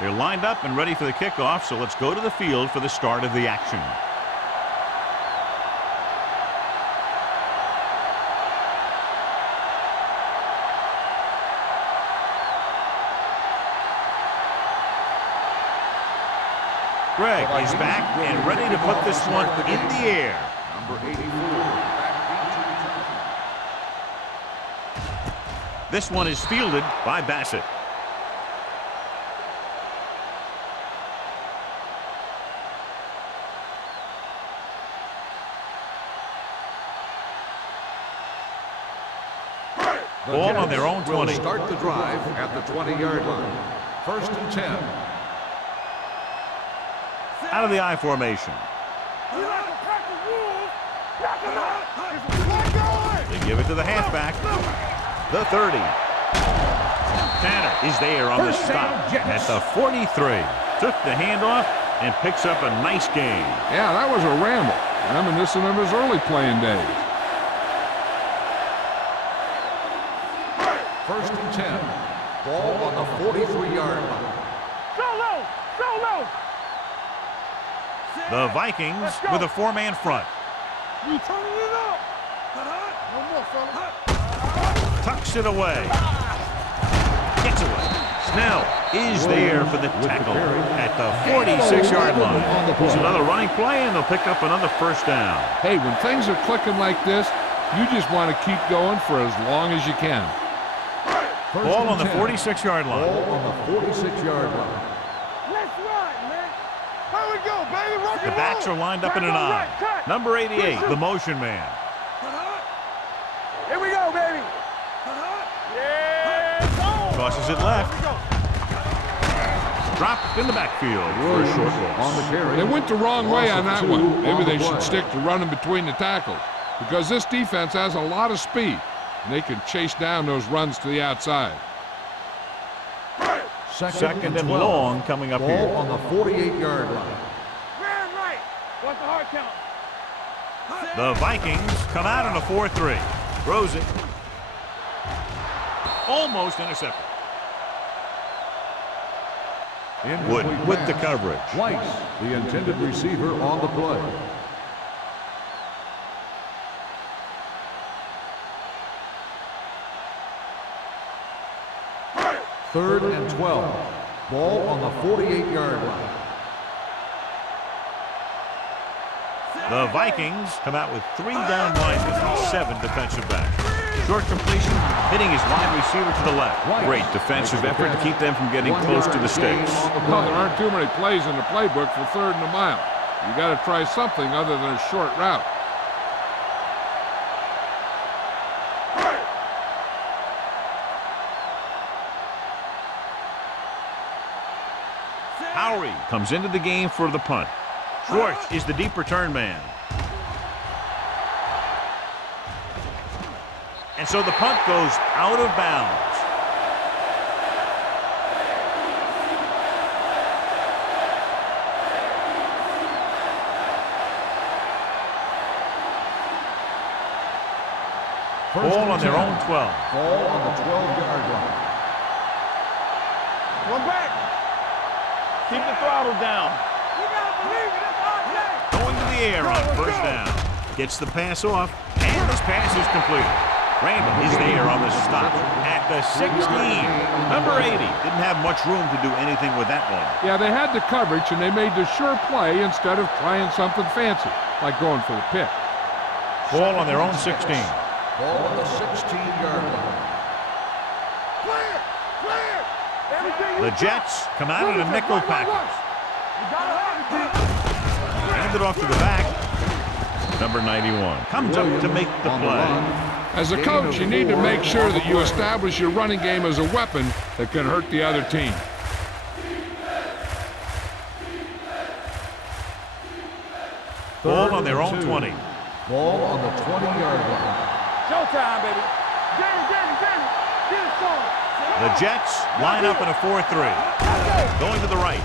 They're lined up and ready for the kickoff, so let's go to the field for the start of the action. Greg is back and ready to put this one in the air. Number 84. This one is fielded by Bassett. Ball on their own 20. Start the drive at the 20-yard line. 1st and 10. Out of the I formation. They give it to the halfback. The 30. Tanner is there on the stop at the 43. Took the handoff and picks up a nice gain. Yeah, that was a ramble. Reminiscent of his early playing days. 1st and 10. Ball on the 43-yard line. The Vikings with a 4-man front. Tucks it away. Gets away. Snell is there for the tackle at the 46-yard line. There's another running play, and they'll pick up another 1st down. Hey, when things are clicking like this, you just want to keep going for as long as you can. Ball on the 46-yard line. Ball on the 46-yard line. The backs are lined up in an I. Number 88, the motion man. Here we go, baby. Crosses it left. Dropped in the backfield for a short loss. On the carry. They went the wrong way on that one. Maybe they should stick to running between the tackles, because this defense has a lot of speed, and they can chase down those runs to the outside. Second and long coming up here. Ball on the 48-yard line. What's the hard count? The Vikings come out on a 4-3. Throws it. Almost intercepted. Wood with the coverage. Weiss, the intended receiver, on the play. Third and 12. Ball on the 48-yard line. The Vikings come out with 3 down linemen and 7 defensive backs. Short completion, hitting his wide receiver to the left. Great defensive effort to keep them from getting close to the sticks. Well, there aren't too many plays in the playbook for 3rd and a mile. You got to try something other than a short route. Howery comes into the game for the punt. Schwartz is the deep return man. And so the punt goes out of bounds. Ball on their own 12. Ball on the 12-yard line. One back. Keep the throttle down. You gotta believe it. That's all day. Going to the air on 1st down. Gets the pass off, and this pass is completed. Randall is there on the stop at the 16. Number 80 didn't have much room to do anything with that one. Yeah, they had the coverage, and they made the sure play instead of trying something fancy, like going for the pick. Ball on their own 16. Ball on the 16-yard line. Clear. Clear. The Jets come out in a nickel package. Hand it off to the back. Number 91 comes up to make the play. As a coach, you need to make sure that you establish your running game as a weapon that can hurt the other team. Ball on their own 20. Ball on the 20-yard line. Showtime, baby. Get it. Get it going. The Jets line up in a 4-3. Going to the right.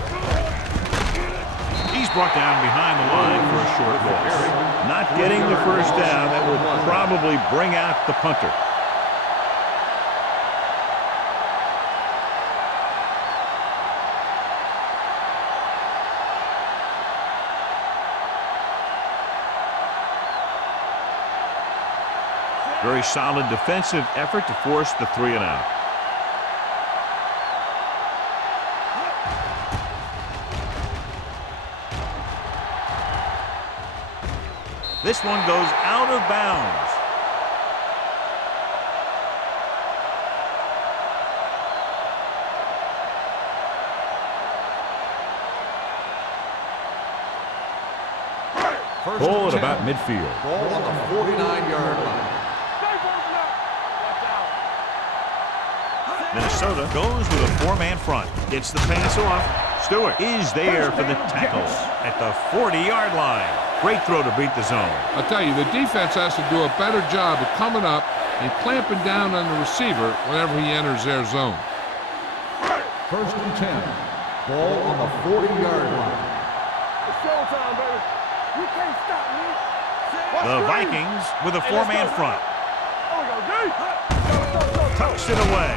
He's brought down behind the line for a short loss. Not getting the 1st down, that will probably bring out the punter. Very solid defensive effort to force the 3 and out. This one goes out of bounds. Ball at about midfield. Ball on the 49-yard line. Minnesota goes with a 4-man front. Gets the pass off. Stewart is there for the tackle at the 40-yard line. Great throw to beat the zone. I'll tell you, the defense has to do a better job of coming up and clamping down on the receiver whenever he enters their zone. 1st and 10. Ball on the 40-yard line. It's showtime, baby. You can't stop me. The Vikings with a 4-man front. Tucks it away.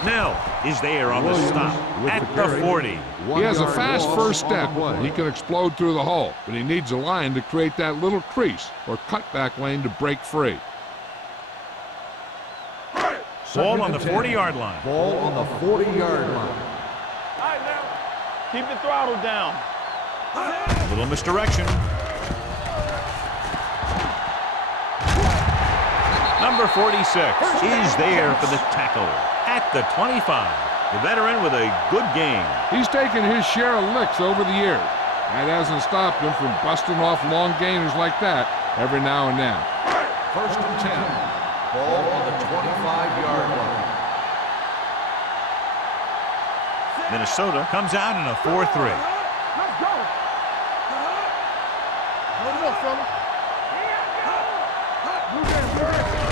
Snell is there on the stop at the 40. He has a fast first step. He can explode through the hole, but he needs a line to create that little crease or cutback lane to break free. Ball on the 40-yard line. Ball on the 40-yard line. All right, now. Keep the throttle down. A little misdirection. Number 46 is there for the tackle at the 25. The veteran with a good game. He's taken his share of licks over the years. That hasn't stopped him from busting off long gainers like that every now and then. 1st and 10. Ball on the 25-yard line. Minnesota comes out in a 4-3. Let's go. Hold it up, fella.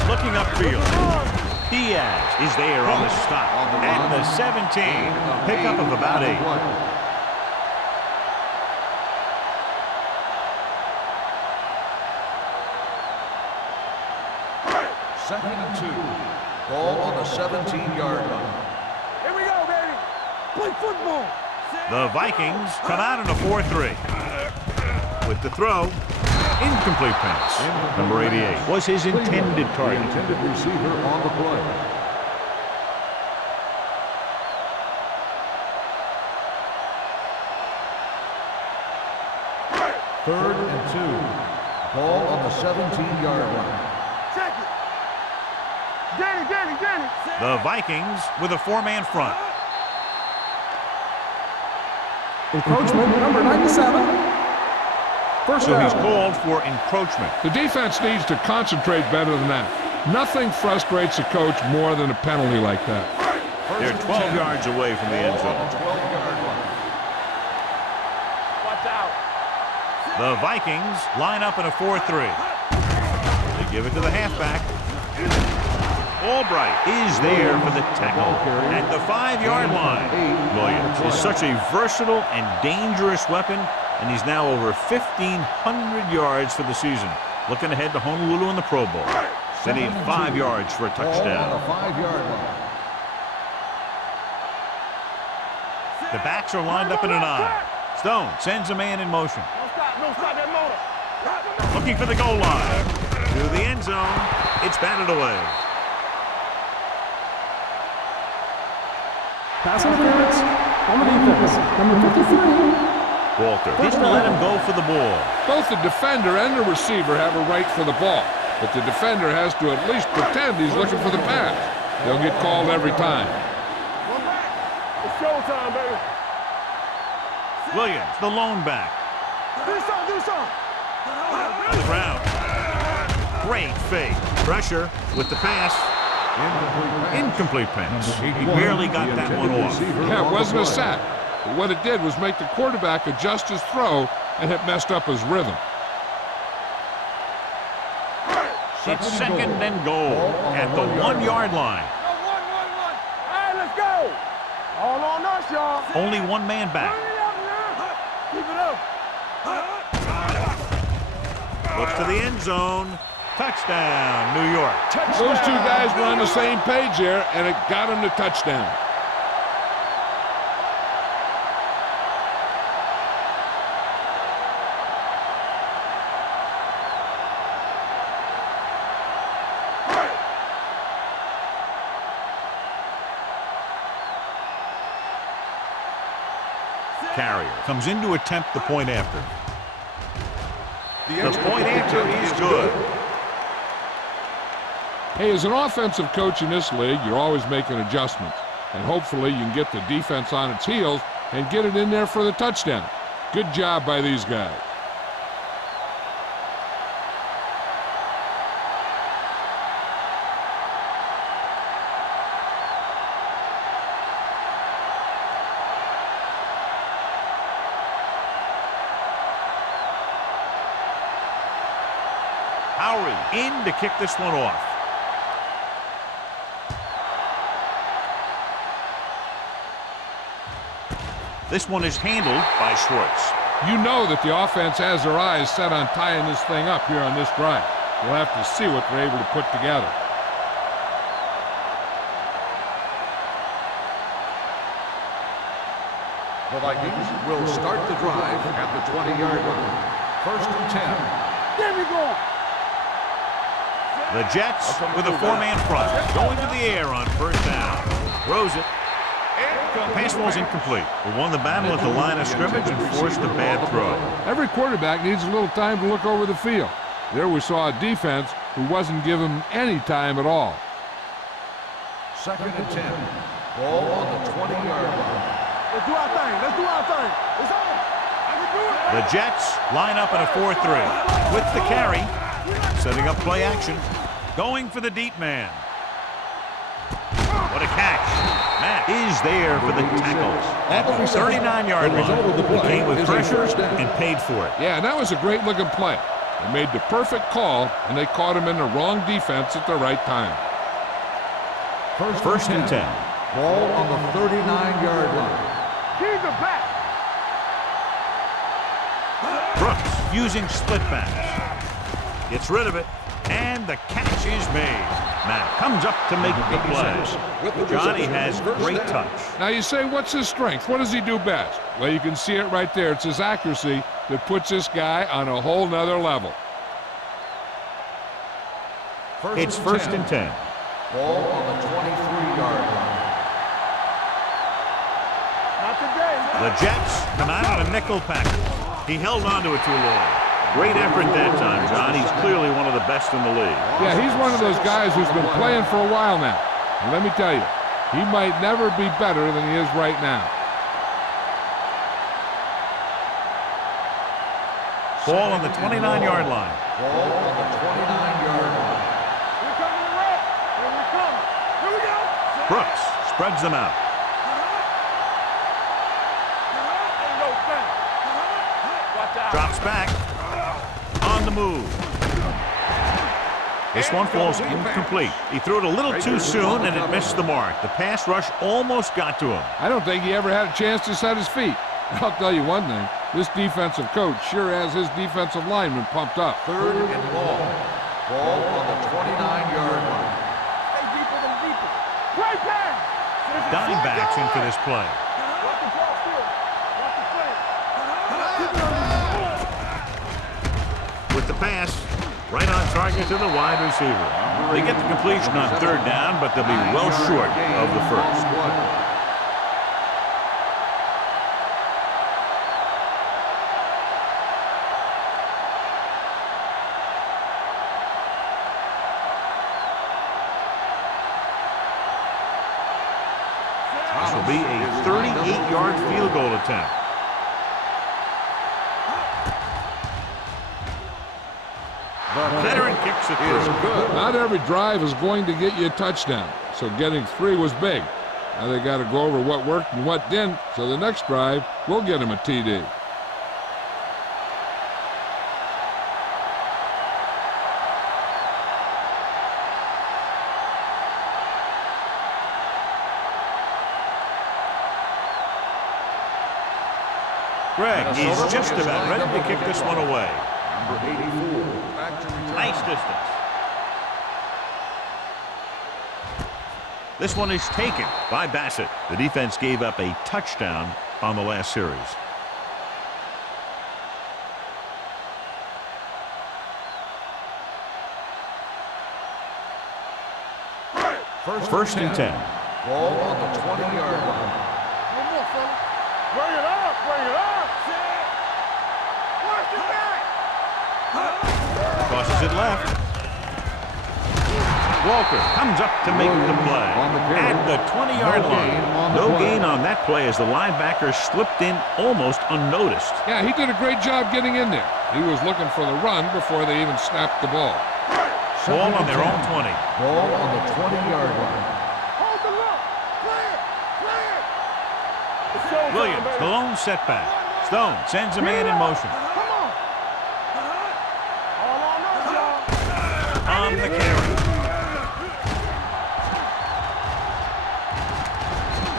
Looking upfield. Diaz is there on the stop at the 17. Pickup of about 8. 2nd and 2. Ball on the 17-yard line. Here we go, baby. Play football. The Vikings come out in a 4-3. With the throw, incomplete pass. Number 88 was his intended target. The intended receiver on the play. 3rd and 2. Ball on the 17-yard line. Check it. Danny. The Vikings with a 4-man front. Encroachment, number 97. First So down. he's called for encroachment. The defense needs to concentrate better than that. Nothing frustrates a coach more than a penalty like that. They're 12 yards away from the end zone. 12-yard line. Watch out. The Vikings line up in a 4-3. They give it to the halfback. Albright is there for the tackle at the 5-yard line. Williams is such a versatile and dangerous weapon, and he's now over 1,500 yards for the season. Looking ahead to Honolulu in the Pro Bowl. They need 5 yards for a Ball on touchdown. the 5-yard line. The backs are lined up in an I. Stone sends a man in motion. Don't stop that motor. Looking for the goal line. To the end zone. It's batted away. Pass interference on the defense. Number 53. Walter didn't let him go for the ball. Both the defender and the receiver have a right for the ball, but the defender has to at least pretend he's looking for the pass. They'll get called every time. One back. It's showtime, baby. Williams, the lone back. Do something. On the ground. Great fake. Pressure with the pass. Incomplete pass. He barely got that one off. Yeah, it wasn't a sack. But what it did was make the quarterback adjust his throw, and it messed up his rhythm. It's second and goal at the 1-yard line. One. All right, let's go. All on us, y'all. Only one man back. Keep it up. Looks to the end zone. Touchdown, New York. Those two guys were on the same page here, and it got them the touchdown. carrier. Comes in to attempt the point after. The point after is good. Hey, as an offensive coach in this league, you're always making adjustments. And hopefully you can get the defense on its heels and get it in there for the touchdown. Good job by these guys. In to kick this one off. This one is handled by Schwartz. You know that the offense has their eyes set on tying this thing up here on this drive. We'll have to see what they're able to put together. The Vikings will start the drive at the 20-yard line. 1st and 10. There we go. The Jets with a four-man front, going to the air on 1st down. Throws it. Pass ball's incomplete. We won the battle at the line of scrimmage and forced a bad throw. Every quarterback needs a little time to look over the field. There we saw a defense who wasn't given any time at all. 2nd and 10. Ball on the 20-yard line. Let's do our thing. Let's do our thing. It's on. I can do it. The Jets line up in a 4-3 with the carry, setting up play action, going for the deep man. What a catch. Matt is there for the tackle at the 39-yard line. He came with pressure and paid for it. Yeah, and that was a great-looking play. They made the perfect call, and they caught him in the wrong defense at the right time. 1st and 10. Ball on the 39-yard line. Keep it back. Brooks using split backs. Gets rid of it, and the catch is made. Matt comes up to make the play. Johnny has great touch. Now you say, what's his strength? What does he do best? Well, you can see it right there. It's his accuracy that puts this guy on a whole nother level. It's 1st and 10. Ball on the 23-yard line. Not today. The Jets come out on a nickel package. He held on to it too long. Great effort that time, John. He's clearly one of the best in the league. Yeah, he's one of those guys who's been playing for a while now. And let me tell you, he might never be better than he is right now. Ball on the 29-yard line. Ball on the 29-yard line. We're coming to red. Here we come. Here we go. Brooks spreads them out. Ain't no thing. Watch out. Drops back. On the move. This one falls incomplete. He threw it a little too soon, and it missed the mark. The pass rush almost got to him. I don't think he ever had a chance to set his feet. I'll tell you one thing. This defensive coach sure has his defensive lineman pumped up. 3rd and long. Ball on the 29-yard line. Stay deeper than deeper. Great pass. Dime backs into this play. Watch the ball field. Watch the play. Keep it on the With the pass, right on target to the wide receiver. They get the completion on 3rd down, but they'll be well short of the first. This will be a 38-yard field goal attempt. Veteran kicks it through. Not every drive is going to get you a touchdown, so getting 3 was big. Now they got to go over what worked and what didn't, so the next drive will get him a TD. Greg, he's just about ready to kick this one away. Number 84. Back to return. Nice distance. This one is taken by Bassett. The defense gave up a touchdown on the last series. First and 10. Ball on the 20-yard line. One more, fella. Bring it up. Bring it up. Watch the back. Tosses it left. Walker comes up to make the play at the 20-yard line. No gain on that play as the linebacker slipped in almost unnoticed. Yeah, he did a great job getting in there. He was looking for the run before they even snapped the ball. Ball on their own 20. Ball on the 20-yard line. Hold the look. Play it. Play it. It's showtime, Williams, baby. the lone setback. Stone sends a man in motion. Come on. All on us, y'all. On the carry.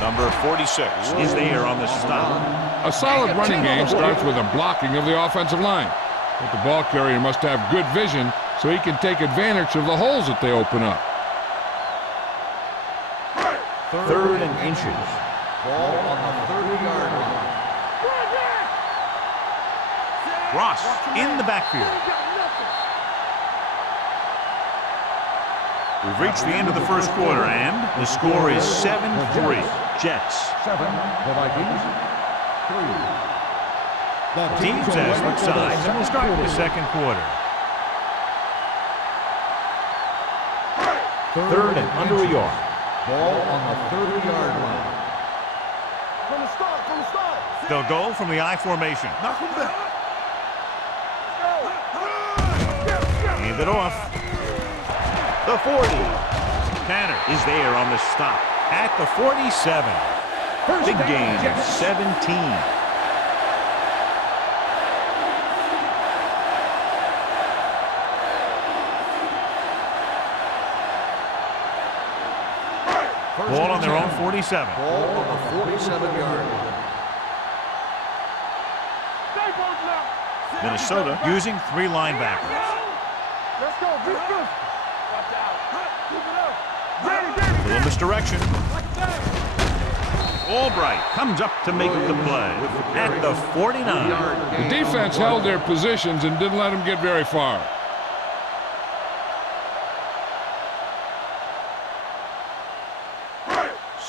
Number 46 is there on the stop. A solid running game starts with a blocking of the offensive line. But the ball carrier must have good vision so he can take advantage of the holes that they open up. Third and inches. Ball on the 30-yard line. Ross in the backfield. We've reached the end of the first quarter, and the score is 7-3. Jets. 7, the Vikings. 3. The Teams as switch sides, and we'll start the second quarter. Third and under a yard. Ball on the 30-yard line. From the start. They'll go from the I formation. Knock him back. Hand it off. The 40. Tanner is there on the stop at the 47. Big gain of 17. Ball on their own 47. Ball on the 47-yard line. Stay both now. Minnesota using 3 linebackers. Let's go. Be good. Watch out. Keep it up. Danny. Little misdirection. Albright comes up to make the play at the 49. The defense held their positions and didn't let them get very far.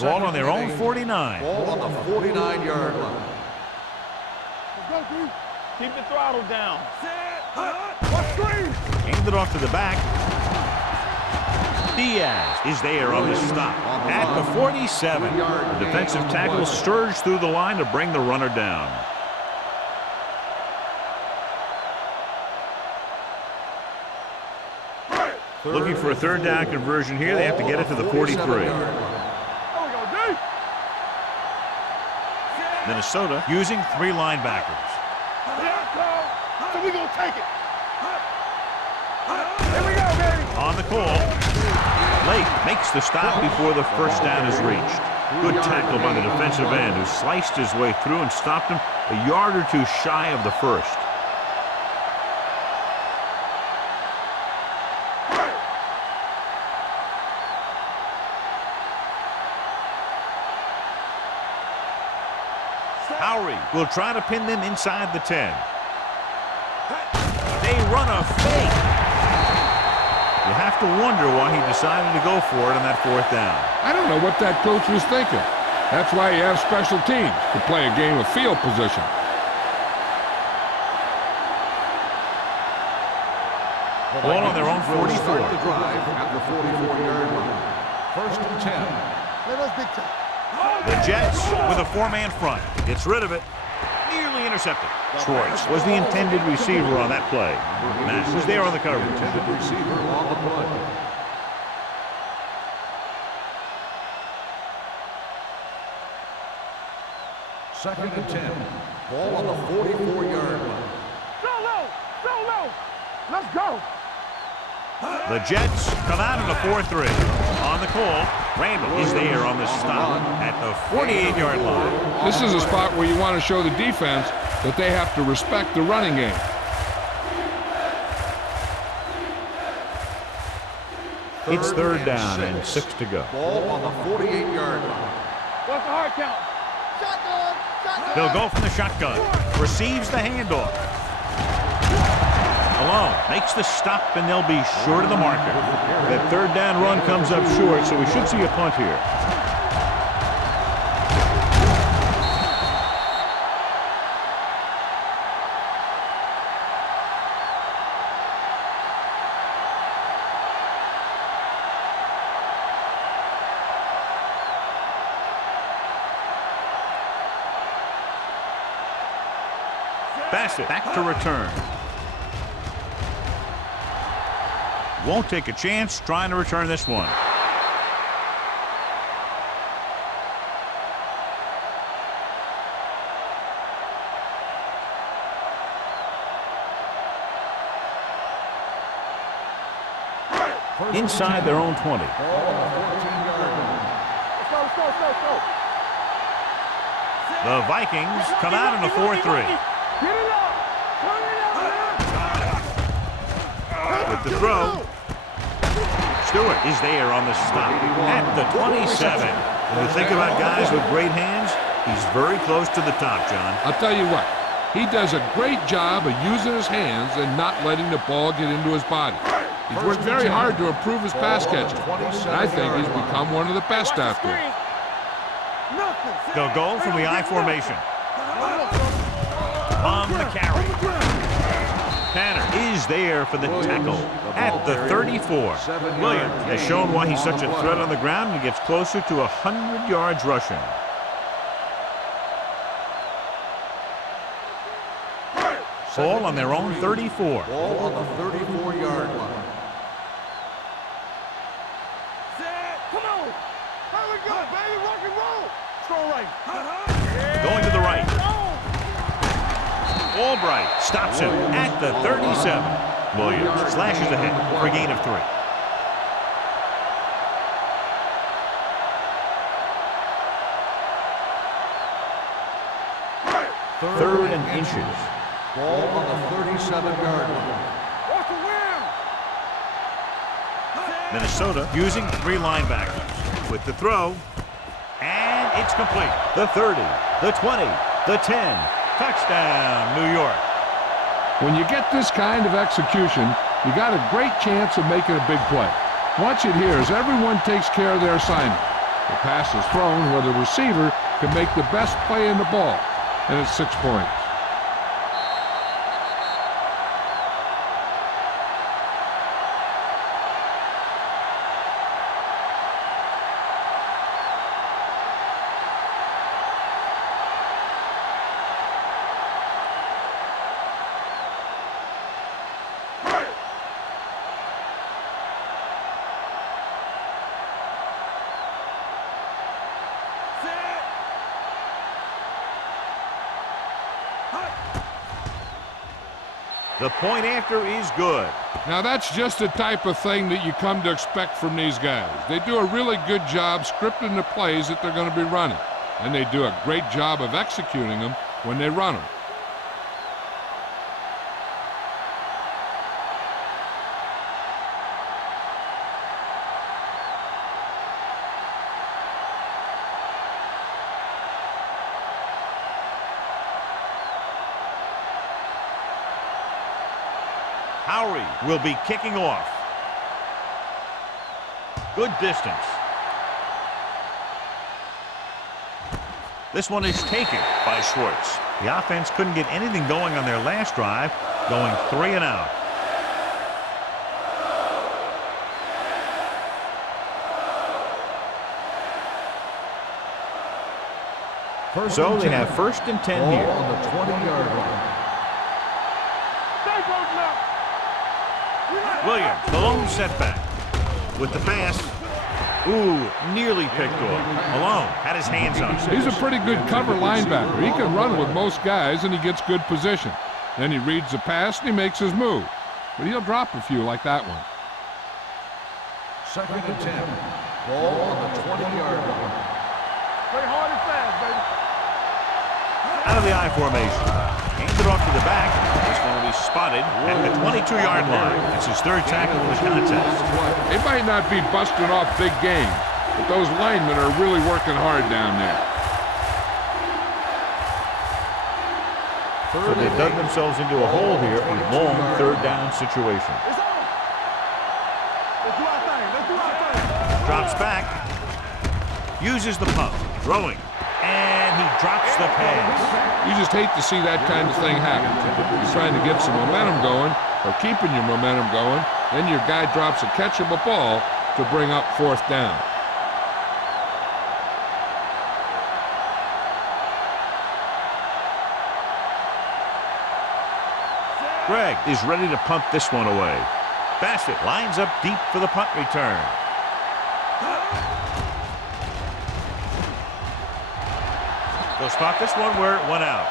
Ball on their own 49. Ball on the 49-yard line. Let's go, D. Keep the throttle down. Watch screen. Aimed it off to the back. Diaz is there on the stop at the 47. The defensive tackle surged through the line to bring the runner down. Looking for a third down conversion here. They have to get it to the 43. Minnesota using 3 linebackers. So we gonna take it. Here we go, baby. On the call. Lake makes the stop before the first down is reached. Good tackle by the defensive end who sliced his way through and stopped him a yard or two shy of the first. Howery will try to pin them inside the 10. They run a fake. You have to wonder why he decided to go for it on that 4th down. I don't know what that coach was thinking. That's why you have special teams to play a game of field position. Ball on their own 44. Start the drive at the 44-yard line. First and 10. Let us big time. The Jets with a 4-man front. Gets rid of it. Nearly intercepted. Schwartz was the intended receiver on that play. Matt was there on the coverage. Intended receiver on the play. Second and 10. Ball on the 44-yard line. So low. Let's go. The Jets come out in a 4-3. On the call, Randall is there on the stop at the 48-yard line. This is a spot where you want to show the defense that they have to respect the running game. It's 3rd down and 6 to go. Ball on the 48-yard line. What's the hard count? Shotgun. They'll go from the shotgun. Receives the handoff. Alone makes the stop, and they'll be short of the marker. That 3rd down run comes up short, so we should see a punt here. Bassett back to return. Won't take a chance trying to return this one. Inside their own 20. Let's go. The Vikings come out in a 4-3. Get it up. Turn it up. With the throw, Stewart is there on the stop at the 27. When you think about guys with great hands, he's very close to the top, John. I'll tell you what, he does a great job of using his hands and not letting the ball get into his body. He's worked very hard to improve his pass catching, and I think he's become one of the best out there. They'll go from the I formation. On the carry. Tanner is there for the tackle at the 34. Williams has shown why he's such a threat on the ground and gets closer to 100 yards rushing. Ball on their own 34. Ball on the 34-yard line. Come on. Here we go, baby. Rock and roll. Strong right. Going to the right. Albright stops him at the 37. Williams slashes ahead for a gain of 3. Third and inches. Ball on the 37-yard line. Watch the wheel. Minnesota using 3 linebackers. With the throw, and it's complete. The 30, the 20, the 10. Touchdown, New York. When you get this kind of execution, you got a great chance of making a big play. Watch it here as everyone takes care of their assignment. The pass is thrown where the receiver can make the best play in the ball, and it's 6 points. The point after is good. Now that's just the type of thing that you come to expect from these guys. They do a really good job scripting the plays that they're going to be running, and they do a great job of executing them when they run them. Howery will be kicking off. Good distance. This one is taken by Schwartz. The offense couldn't get anything going on their last drive, going 3 and out. So they have 1st and 10 Ball here. on the 20-yard line. Williams, the lone setback. With the pass. Ooh, nearly picked off. Malone had his hands on it. He's a pretty good cover linebacker. He can run with most guys, and he gets good position. Then he reads the pass, and he makes his move. But he'll drop a few like that one. 2nd and 10. Ball on the 20-yard line. Play hard and fast, baby. Out of the I formation. Hands it off to the back. This one will be spotted at the 22-yard line. That's his 3rd tackle in the contest. They might not be busting off big game, but those linemen are really working hard down there. So they've dug themselves into a hole here, a long 3rd down situation. It's on. Let's do our thing. Let's do our thing. Drops back. Uses the pump. Throwing. And he drops the pass. You just hate to see that kind of thing happen. You're trying to get some momentum going, or keeping your momentum going, then your guy drops a catchable ball to bring up 4th down. Greg is ready to punt this one away. Bassett lines up deep for the punt return. They'll spot this one where it went out.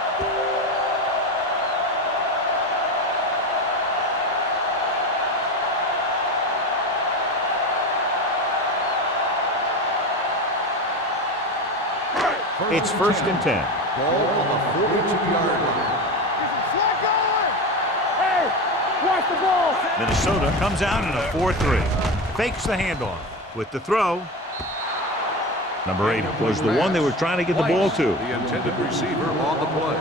It's 1st and 10. Ball on the 42-yard line. Watch the ball. Minnesota comes out in a 4-3. Fakes the handoff with the throw. Number 8 was the one they were trying to get the ball to. The intended receiver on the play.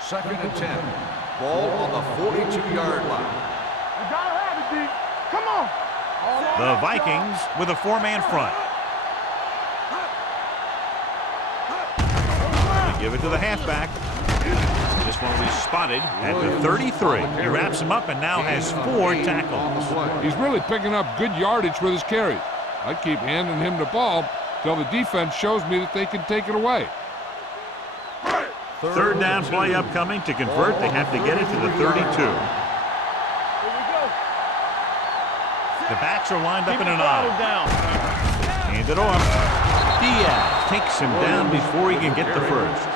Second and 10. Ball on the 42-yard line. You gotta have it, D. Come on. The Vikings with a 4-man front. They give it to the halfback. This one will be spotted at the 33. He wraps him up and now has 4 tackles. He's really picking up good yardage with his carries. I keep handing him the ball till the defense shows me that they can take it away. Third down play upcoming. To convert, they have to get it to the 32. The backs are lined up in an eye. Hand it off. Diaz takes him down before he can get the first.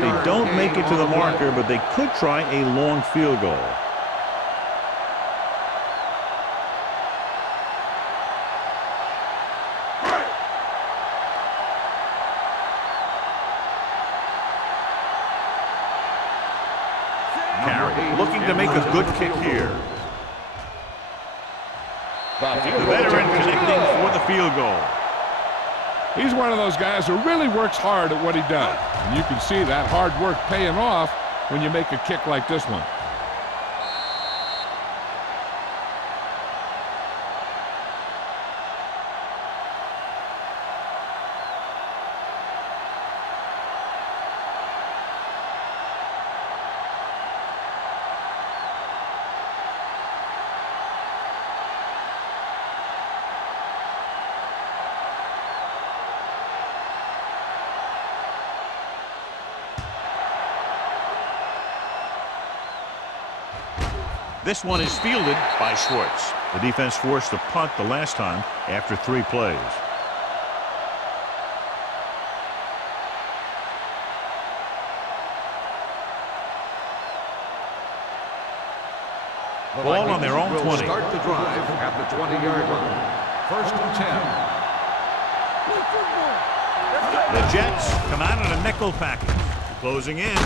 They don't make it to the marker, but they could try a long field goal. Carey looking to make a good kick here. The veteran connecting for the field goal. He's one of those guys who really works hard at what he does. And you can see that hard work paying off when you make a kick like this one. This one is fielded by Schwartz. The defense forced a punt the last time after 3 plays. Ball on their own 20. Start the drive at the 20-yard line. 1st and 10. The Jets come out in a nickel package. Closing in.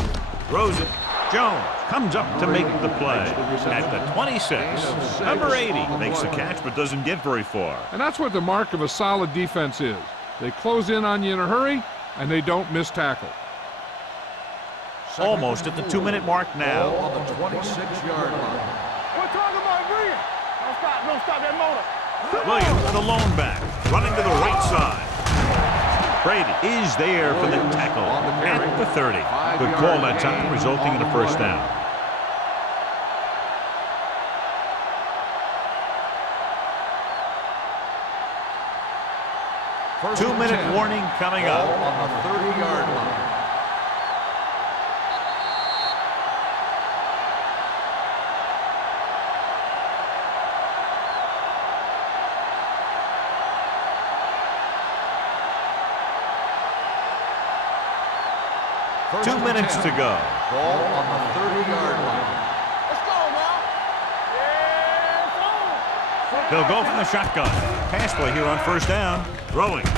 Throws it. Jones comes up to make the play at the 26. Number 80 makes the catch but doesn't get very far. And that's what the mark of a solid defense is. They close in on you in a hurry, and they don't miss tackle. Almost at the 2-minute mark now. Ball on the 26-yard line. We're talking about Green. Don't stop that motor. Williams, the lone back, running to the right side. Brady is there for the tackle at the 30. Good call that time, resulting in a first down. 2-minute warning coming up. Ball on the 30-yard line. Two minutes to go. Ball on the 30-yard line. Let's go now. Yeah, They'll go from the shotgun. Pass play here on first down. Throwing. The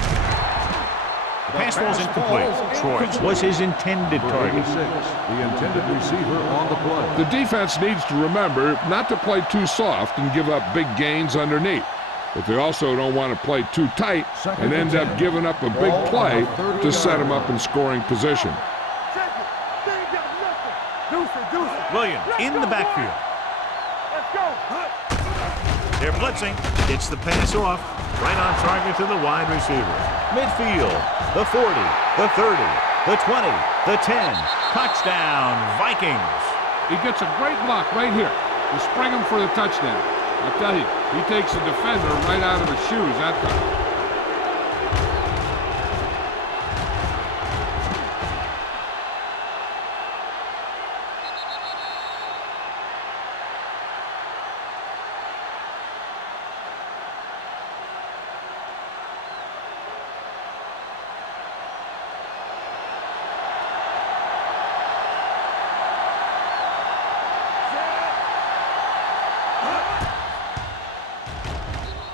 pass ball's incomplete. Schwartz was his intended target. The intended receiver on the play. The defense needs to remember not to play too soft and give up big gains underneath. But they also don't want to play too tight and end up giving up a big play to set them up in scoring position. Williams in the backfield. let's go. They're blitzing. Gets the pass off. Right on target to the wide receiver. Midfield. The 40. The 30. The 20. The 10. Touchdown, Vikings. He gets a great block right here to spring him for the touchdown. I tell you, he takes the defender right out of his shoes that time.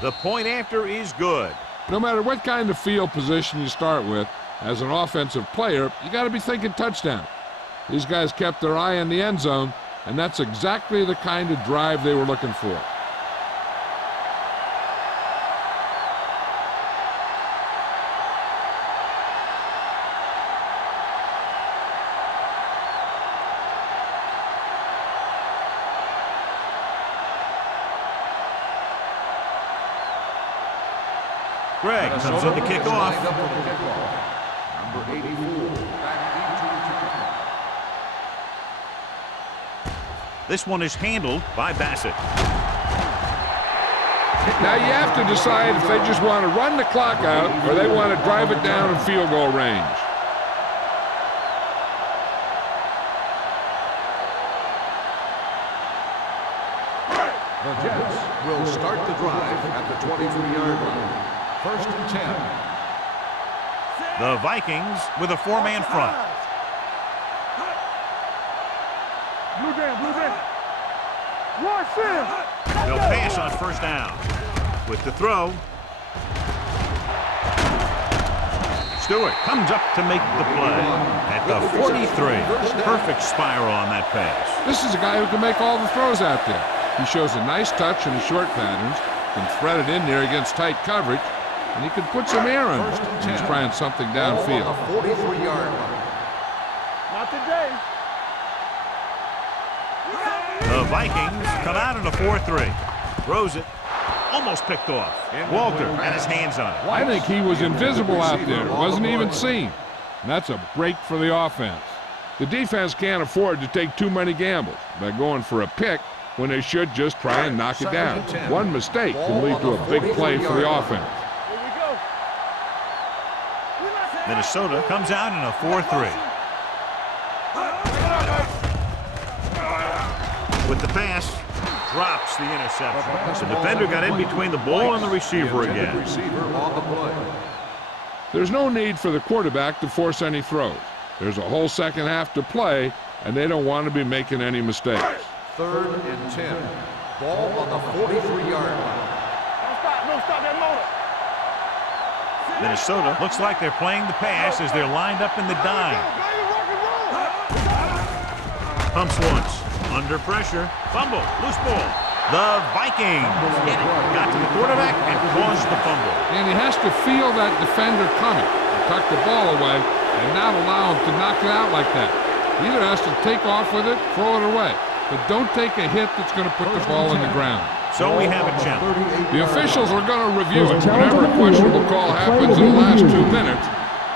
The point after is good. No matter what kind of field position you start with, as an offensive player, you got to be thinking touchdown. These guys kept their eye on the end zone, and that's exactly the kind of drive they were looking for. Greg comes in to kick off. Number 84, back into This one is handled by Bassett. Now you have to decide if they just want to run the clock out or they want to drive it down in field goal range. The Jets will start the drive at the 23-yard line. First and 10. The Vikings with a four-man front. Blue down, blue down. Watch him. They'll pass on first down. With the throw. Stewart comes up to make the play at the 43. Perfect spiral on that pass. This is a guy who can make all the throws out there. He shows a nice touch in the short patterns, can thread it in there against tight coverage, and he can put some air on it. He's trying something downfield. 43-yard line. Not today. The Vikings come out in a 4-3. Throws it. Almost picked off. Walter had his hands on it. I think he was invisible out there. Wasn't even seen. And that's a break for the offense. The defense can't afford to take too many gambles by going for a pick when they should just try and knock it down. One mistake can lead to a big play for the offense. Here we go. Minnesota comes out in a 4-3. With the pass, drops the interception. The defender got in between the ball and the receiver again. Receiver on the play. There's no need for the quarterback to force any throws. There's a whole second half to play, and they don't want to be making any mistakes. Third and 10. Ball on the 43-yard line. Don't stop that motor. Minnesota looks like they're playing the pass as they're lined up in the dime. Pumps once. Under pressure. Fumble. Loose ball. The Vikings hit it. Got to the quarterback and caused the fumble. And he has to feel that defender coming and tuck the ball away and not allow him to knock it out like that. He either has to take off with it, throw it away. But don't take a hit that's going to put the ball in the ground. So we have a challenge. The officials are going to review it. Whenever a questionable call happens in the last 2 minutes,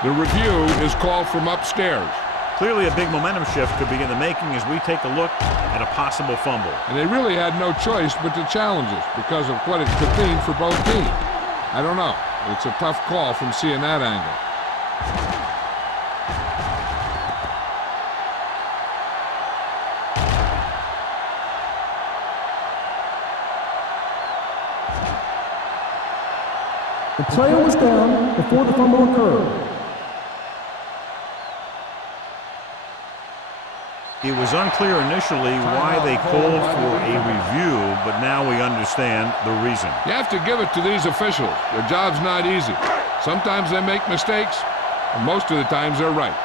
the review is called from upstairs. Clearly a big momentum shift could be in the making as we take a look at a possible fumble. And they really had no choice but to challenge us because of what it could mean for both teams. I don't know. It's a tough call from seeing that angle. The player was down before the fumble occurred. It was unclear initially why they called for a review, but now we understand the reason. You have to give it to these officials. Their job's not easy. Sometimes they make mistakes, and most of the times they're right.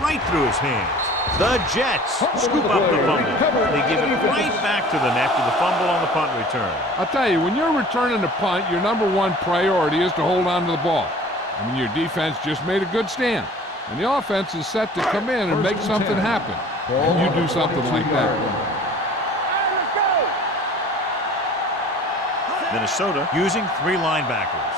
Right through his hands. The Jets scoop up the fumble. They give it right back to them after the fumble on the punt return. I'll tell you, when you're returning a punt, your number one priority is to hold on to the ball. I mean, your defense just made a good stand. And the offense is set to come in and make something happen. And you do something like that. Minnesota using 3 linebackers.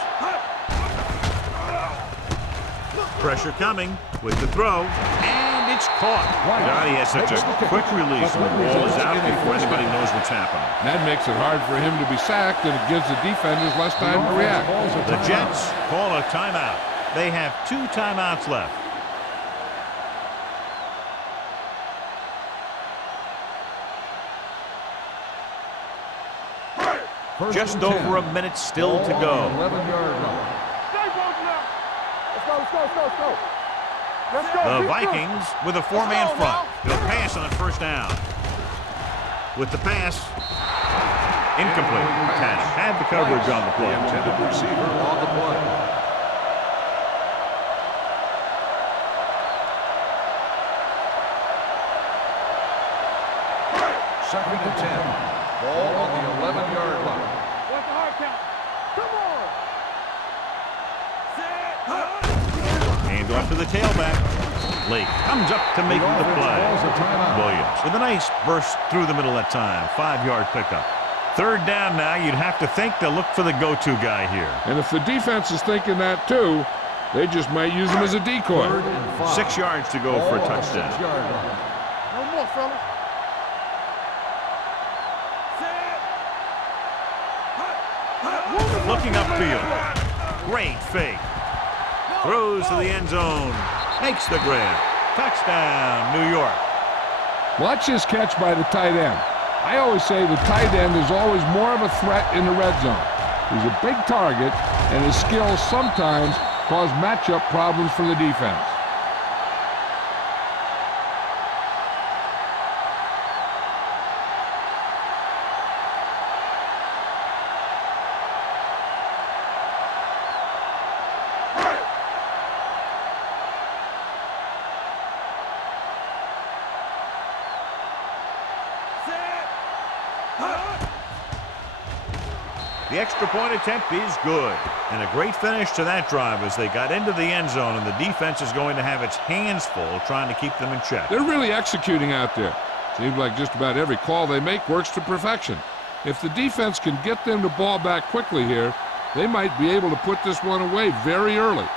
Pressure coming with the throw, and it's caught. Johnny has such a quick release when the ball is out before anybody knows what's happening. That makes it hard for him to be sacked, and it gives the defenders less time to react. The Jets call a timeout. They have 2 timeouts left. Just over a minute still to go. 11-yard line. Let's go. The Vikings with a four-man front. They'll pass on the first down. With the pass, incomplete. Tanner had the coverage on the play. The intended receiver on the play. Second and 10. Ball on the 11-yard line. What's the hard count? Come on! Hand off to the tailback. Lake comes up to make the play. Williams with a nice burst through the middle that time. 5-yard pickup. Third down now. You'd have to think they'll look for the go-to guy here. And if the defense is thinking that too, they just might use him as a decoy. 6 yards to go for a touchdown. No more, fellas. Looking upfield. Great fake. Throws to the end zone. Makes the grab. Touchdown, New York. Watch his catch by the tight end. I always say the tight end is always more of a threat in the red zone. He's a big target, and his skills sometimes cause matchup problems for the defense. The extra point attempt is good. And a great finish to that drive as they got into the end zone, and the defense is going to have its hands full trying to keep them in check. They're really executing out there. Seems like just about every call they make works to perfection. If the defense can get them the ball back quickly here, they might be able to put this one away very early.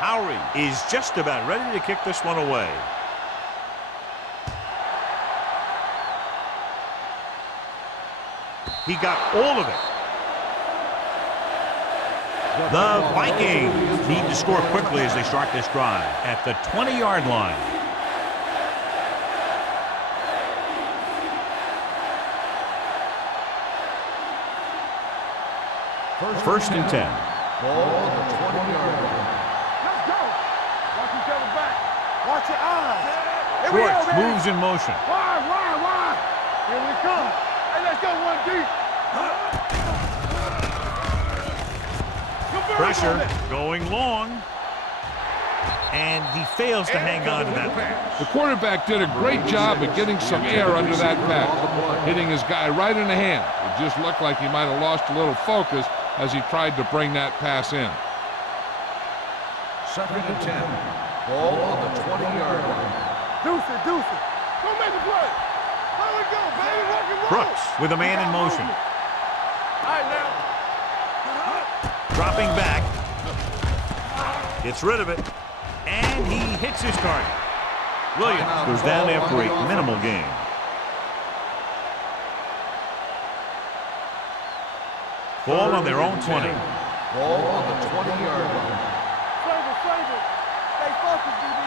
Howery is just about ready to kick this one away. He got all of it. The Vikings need to score quickly as they start this drive at the 20-yard line. First and 10. Ball on the 20-yard line. Let's go. Watch each other back. Watch your eyes. Here we go, Schwartz baby. moves in motion. Wide. Here we come. Hey, let's go one deep. Pressure going long. And he fails to hang on to that pass. The quarterback did a great job of getting some air under that pass, hitting his guy right in the hand. It just looked like he might have lost a little focus as he tried to bring that pass in. Second and 10. Ball on the 20-yard line. Deuce it. Go make the play. There we go, baby. Rock and roll. Brooks with a man in motion. All right, now. Dropping back. Gets rid of it. And he hits his target. Williams goes down after a minimal gain. Ball on their own 20. Ball on the 20-yard line. Flavor. Stay focused, DB.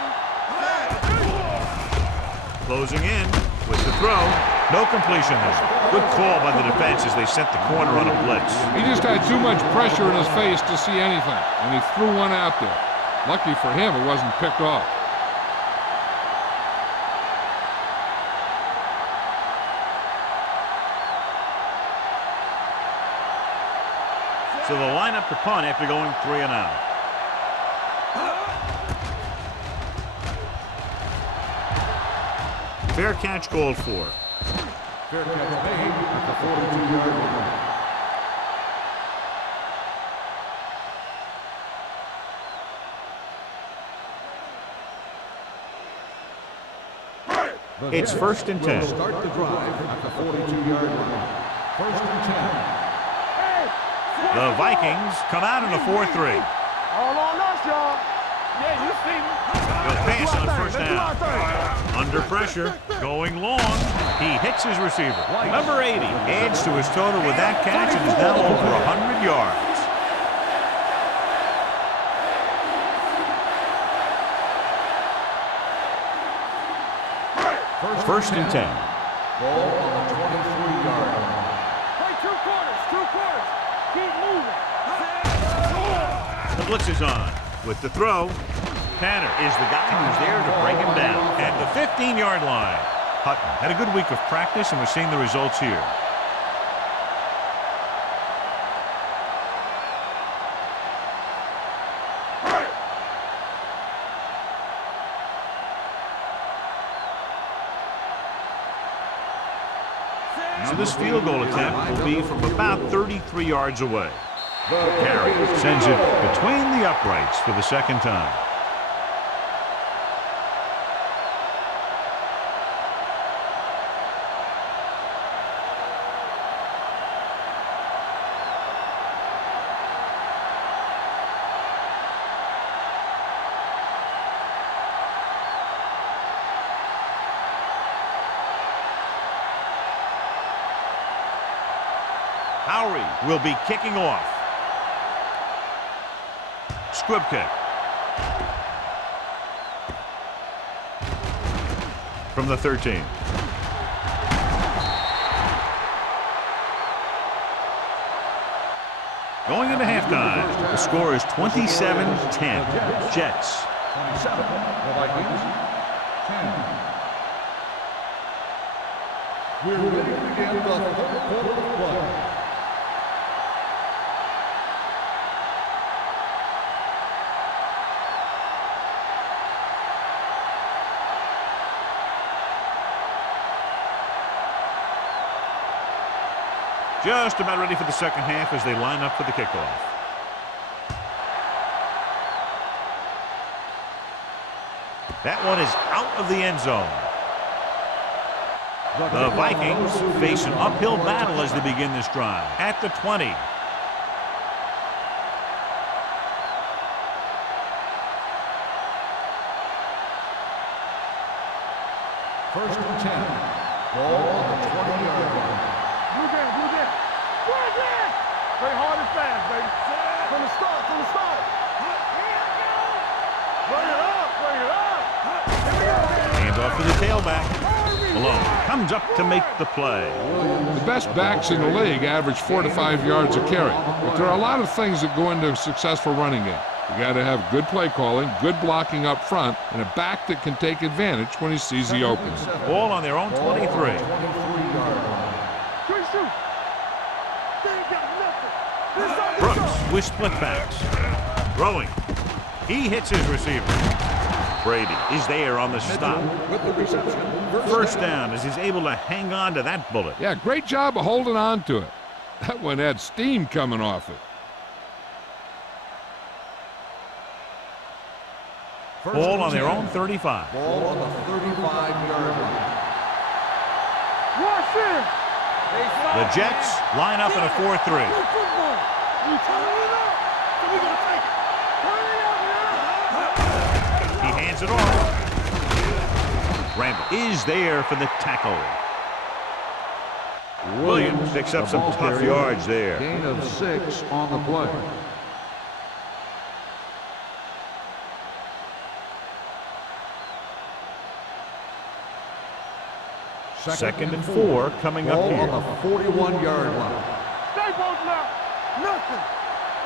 Closing in with the throw. No completion there. Good call by the defense as they sent the corner on a blitz. He just had too much pressure in his face to see anything, and he threw one out there. Lucky for him, it wasn't picked off. So they'll line up to punt after going 3 and out. Fair catch called for. Fair catch made at the 42-yard line. It's first and 10. Will start the drive at the 42-yard line. First and 10. The Vikings come out in a 4-3. All on us, y'all. Yeah, you see me. They'll pass on the first down. Under pressure, going long. He hits his receiver. Number 80 adds to his total with that catch and is now over 100 yards. First and 10. Ball on the 23-yard line. Play two quarters. Keep moving. The blitz is on. With the throw, Tanner is the guy who's there to bring him down at the 15-yard line. Hutton had a good week of practice, and we're seeing the results here. So this field goal attempt will be from about 33 yards away. Carey sends it between the uprights for the second time. Howery will be kicking off. Squib kick. From the 13. Going into halftime, the score is 27-10. Jets. 27. The Vikings. 10. We're ready to begin the third quarter of play. Just about ready for the second half as they line up for the kickoff. That one is out of the end zone. The Vikings face an uphill battle as they begin this drive. At the 20. First and 10. Ball on the 20-yard line. Blue game. Play hard and fast, baby. From the start. Bring it up. Hands off to the tailback. Malone comes up to make the play. The best backs in the league average 4 to 5 yards a carry. But there are a lot of things that go into a successful running game. You got to have good play calling, good blocking up front, and a back that can take advantage when he sees the opening. Ball on their own 23. 23-yard line. Brooks with split backs. Throwing. He hits his receiver. Brady is there on the stop. With the reception. First down as he's able to hang on to that bullet. Yeah, great job of holding on to it. That one had steam coming off it. Ball on their own 35. Ball on the 35-yard line. Watch it. The Jets line up in a 4-3. You turn it up, so we gonna take it. Turn it up now. He hands it off. Randall is there for the tackle. Williams picks up some tough yards there. Gain of 6 on the play. Second and 4 coming up Ball here. on the 41-yard line. They both left. Nothing.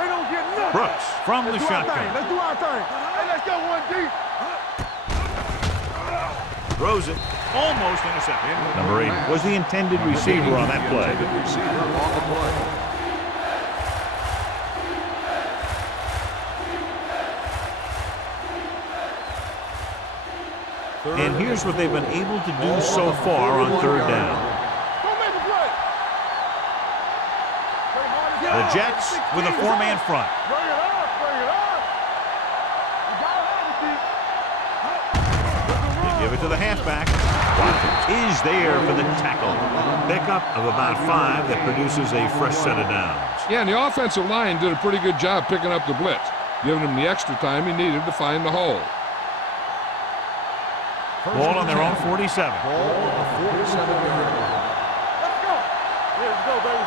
They don't get nothing. Brooks from the Let's do our thing. shotgun. Let's do our thing. Hey, let's go one deep. Throws it. Almost intercepted. Number 8 was the intended receiver on that play. Receiver on the play. And here's what they've been able to do so far on third down. Don't make a play. The Jets with a 4-man front. Bring it up. You gotta have it, They give it to the halfback. Watkins is there for the tackle. Pickup of about 5 that produces a fresh set of downs. Yeah, and the offensive line did a pretty good job picking up the blitz, giving him the extra time he needed to find the hole. Ball on their own 47. Ball on the 47-yard line. Let's go. Let's go, baby.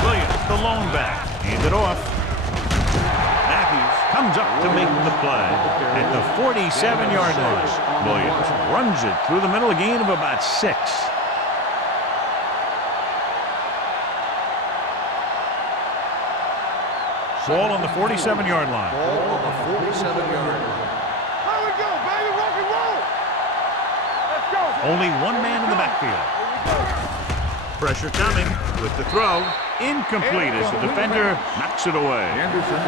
Williams, the lone back. Hand it off. Matthews comes up to make the play. At the 47-yard line, Williams runs it through the middle, a gain of about 6. Ball on the 47-yard line. Ball on the 47-yard line. Here we go, baby, rock and roll. Let's go. Only one man in the backfield. Pressure coming with the throw. Incomplete as the defender knocks it away.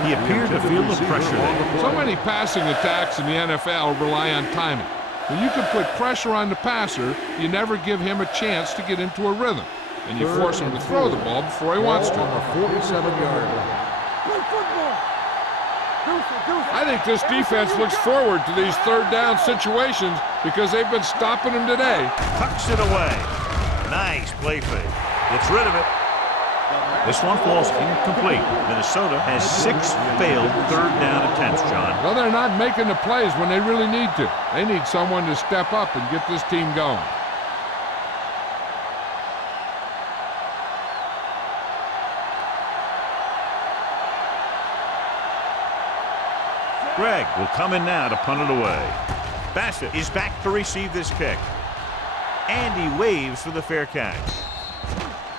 He appeared to feel the pressure there. So many passing attacks in the NFL rely on timing. When you can put pressure on the passer, you never give him a chance to get into a rhythm. And you force him to throw the ball before he wants Ball to. on the 47-yard line. Play football. Deuce. I think this defense looks forward to these third down situations because they've been stopping them today. Tucks it away. Nice play fake. Gets rid of it. This one falls incomplete. Minnesota has 6 failed third down attempts, John. Well, they're not making the plays when they really need to. They need someone to step up and get this team going. Gregg will come in now to punt it away. Bassett is back to receive this kick. And he waves for the fair catch.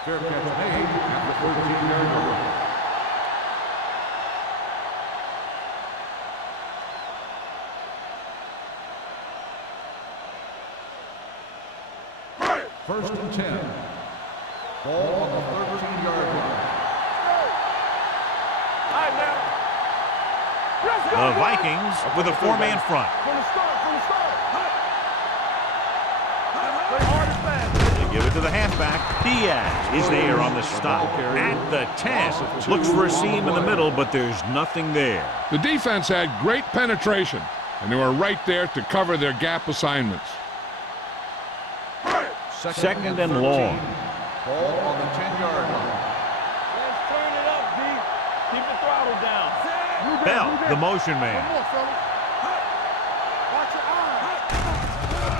Fair catch made at the 13-yard line. First and 10. Ball on the 13-yard line. All right, now. Let's go, The boys. Vikings with a 4-man front. From the start. Play hard and fast. They give it to the halfback. Diaz is there on the stop. At the 10. Looks for a seam in the middle, but there's nothing there. The defense had great penetration, and they were right there to cover their gap assignments. Second and long. Ball on the 10-yard line. Let's turn it up, D. Keep the throttle down. Bell, the motion man. Come on, fellas. Watch your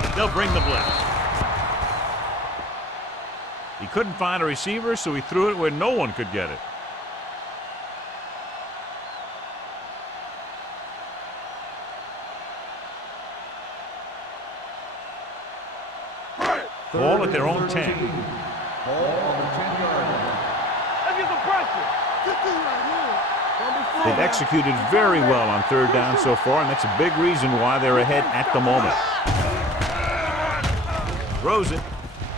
eyes. They'll bring the blitz. He couldn't find a receiver, so he threw it where no one could get it. Ball at their own 10. Ball on the 10-yard line. Let's get some pressure. Get through right here. Don't be fooled. They've executed very well on third down so far, and that's a big reason why they're ahead at the moment. Throws it.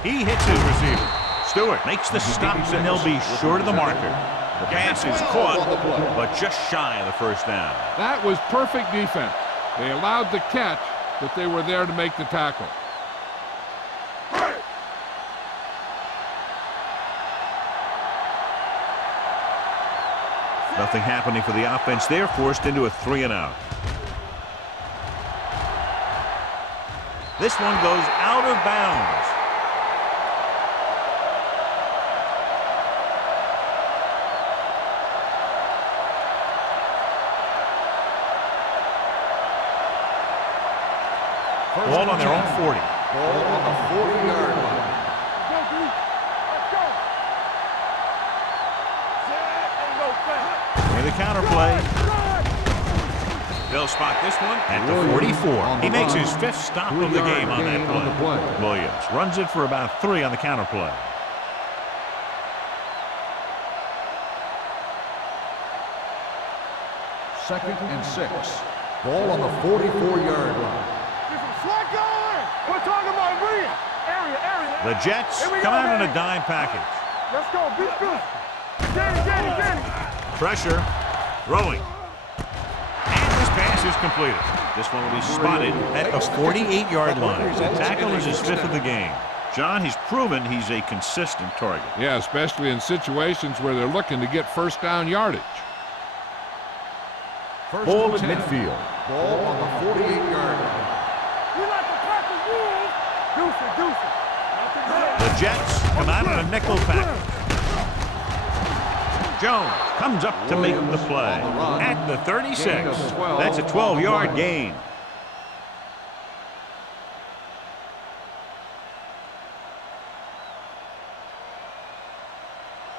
He hits his receiver. Stewart makes the stops, and they'll be short of the marker. The pass is caught, but just shy of the first down. That was perfect defense. They allowed the catch, but they were there to make the tackle. Nothing happening for the offense. They're forced into a 3-and-out. This one goes out of bounds. Ball on their own 40. Ball on the 40-yard line. Go, D. Let's go. Set and go fast. Near the counter play. They'll spot this one at the 44. He makes his 5th stop of the game on that play. Williams runs it for about 3 on the counter play. Second and 6. Ball on the 44-yard line. Get some slack going. We're talking about area. The Jets come out in a dime package. Let's go. Beat this. Danny. Pressure. Throwing. And this pass is completed. This one will be spotted at the 48-yard line. The tackle is his 5th of the game. John, he's proven he's a consistent target. Yeah, especially in situations where they're looking to get first down yardage. First Ball and at 10. midfield. Ball on the 48-yard line. We like to practice rules. Deuce it. The Jets come out in a nickel package. Jones comes up to make the play at the 36. That's a 12-yard gain.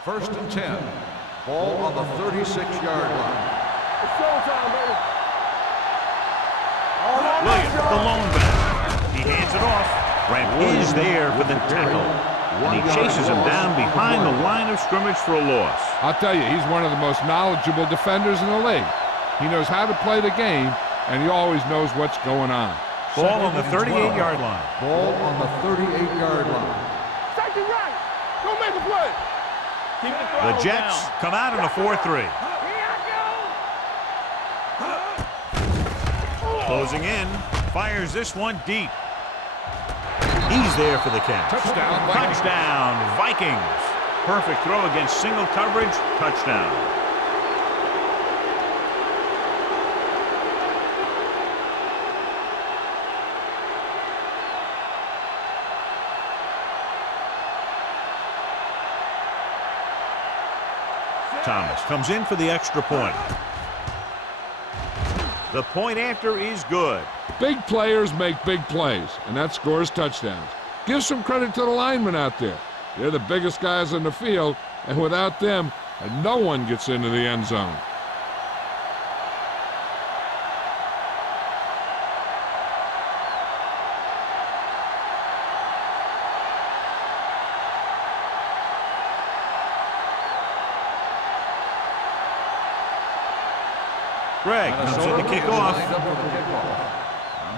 First and 10. Ball on the 36-yard line. It's showtime, baby. Williams, the lone back. He hands it off. Ramp is there for the tackle. And he chases him down behind the line of scrimmage for a loss. I'll tell you, he's one of the most knowledgeable defenders in the league. He knows how to play the game, and he always knows what's going on. Ball on the 38-yard line. Ball on the 38-yard line. Safety right. Go make a play. Keep the The throttle Jets down. come out in a 4-3. Here I Closing in, fires this one deep. He's there for the catch. Touchdown, Vikings. Touchdown, Vikings. Perfect throw against single coverage. Touchdown. Thomas comes in for the extra point. The point after is good. Big players make big plays, and that scores touchdowns. Give some credit to the linemen out there. They're the biggest guys on the field, and without them, no one gets into the end zone. Greg comes in to kick off. Lined up for the kickoff.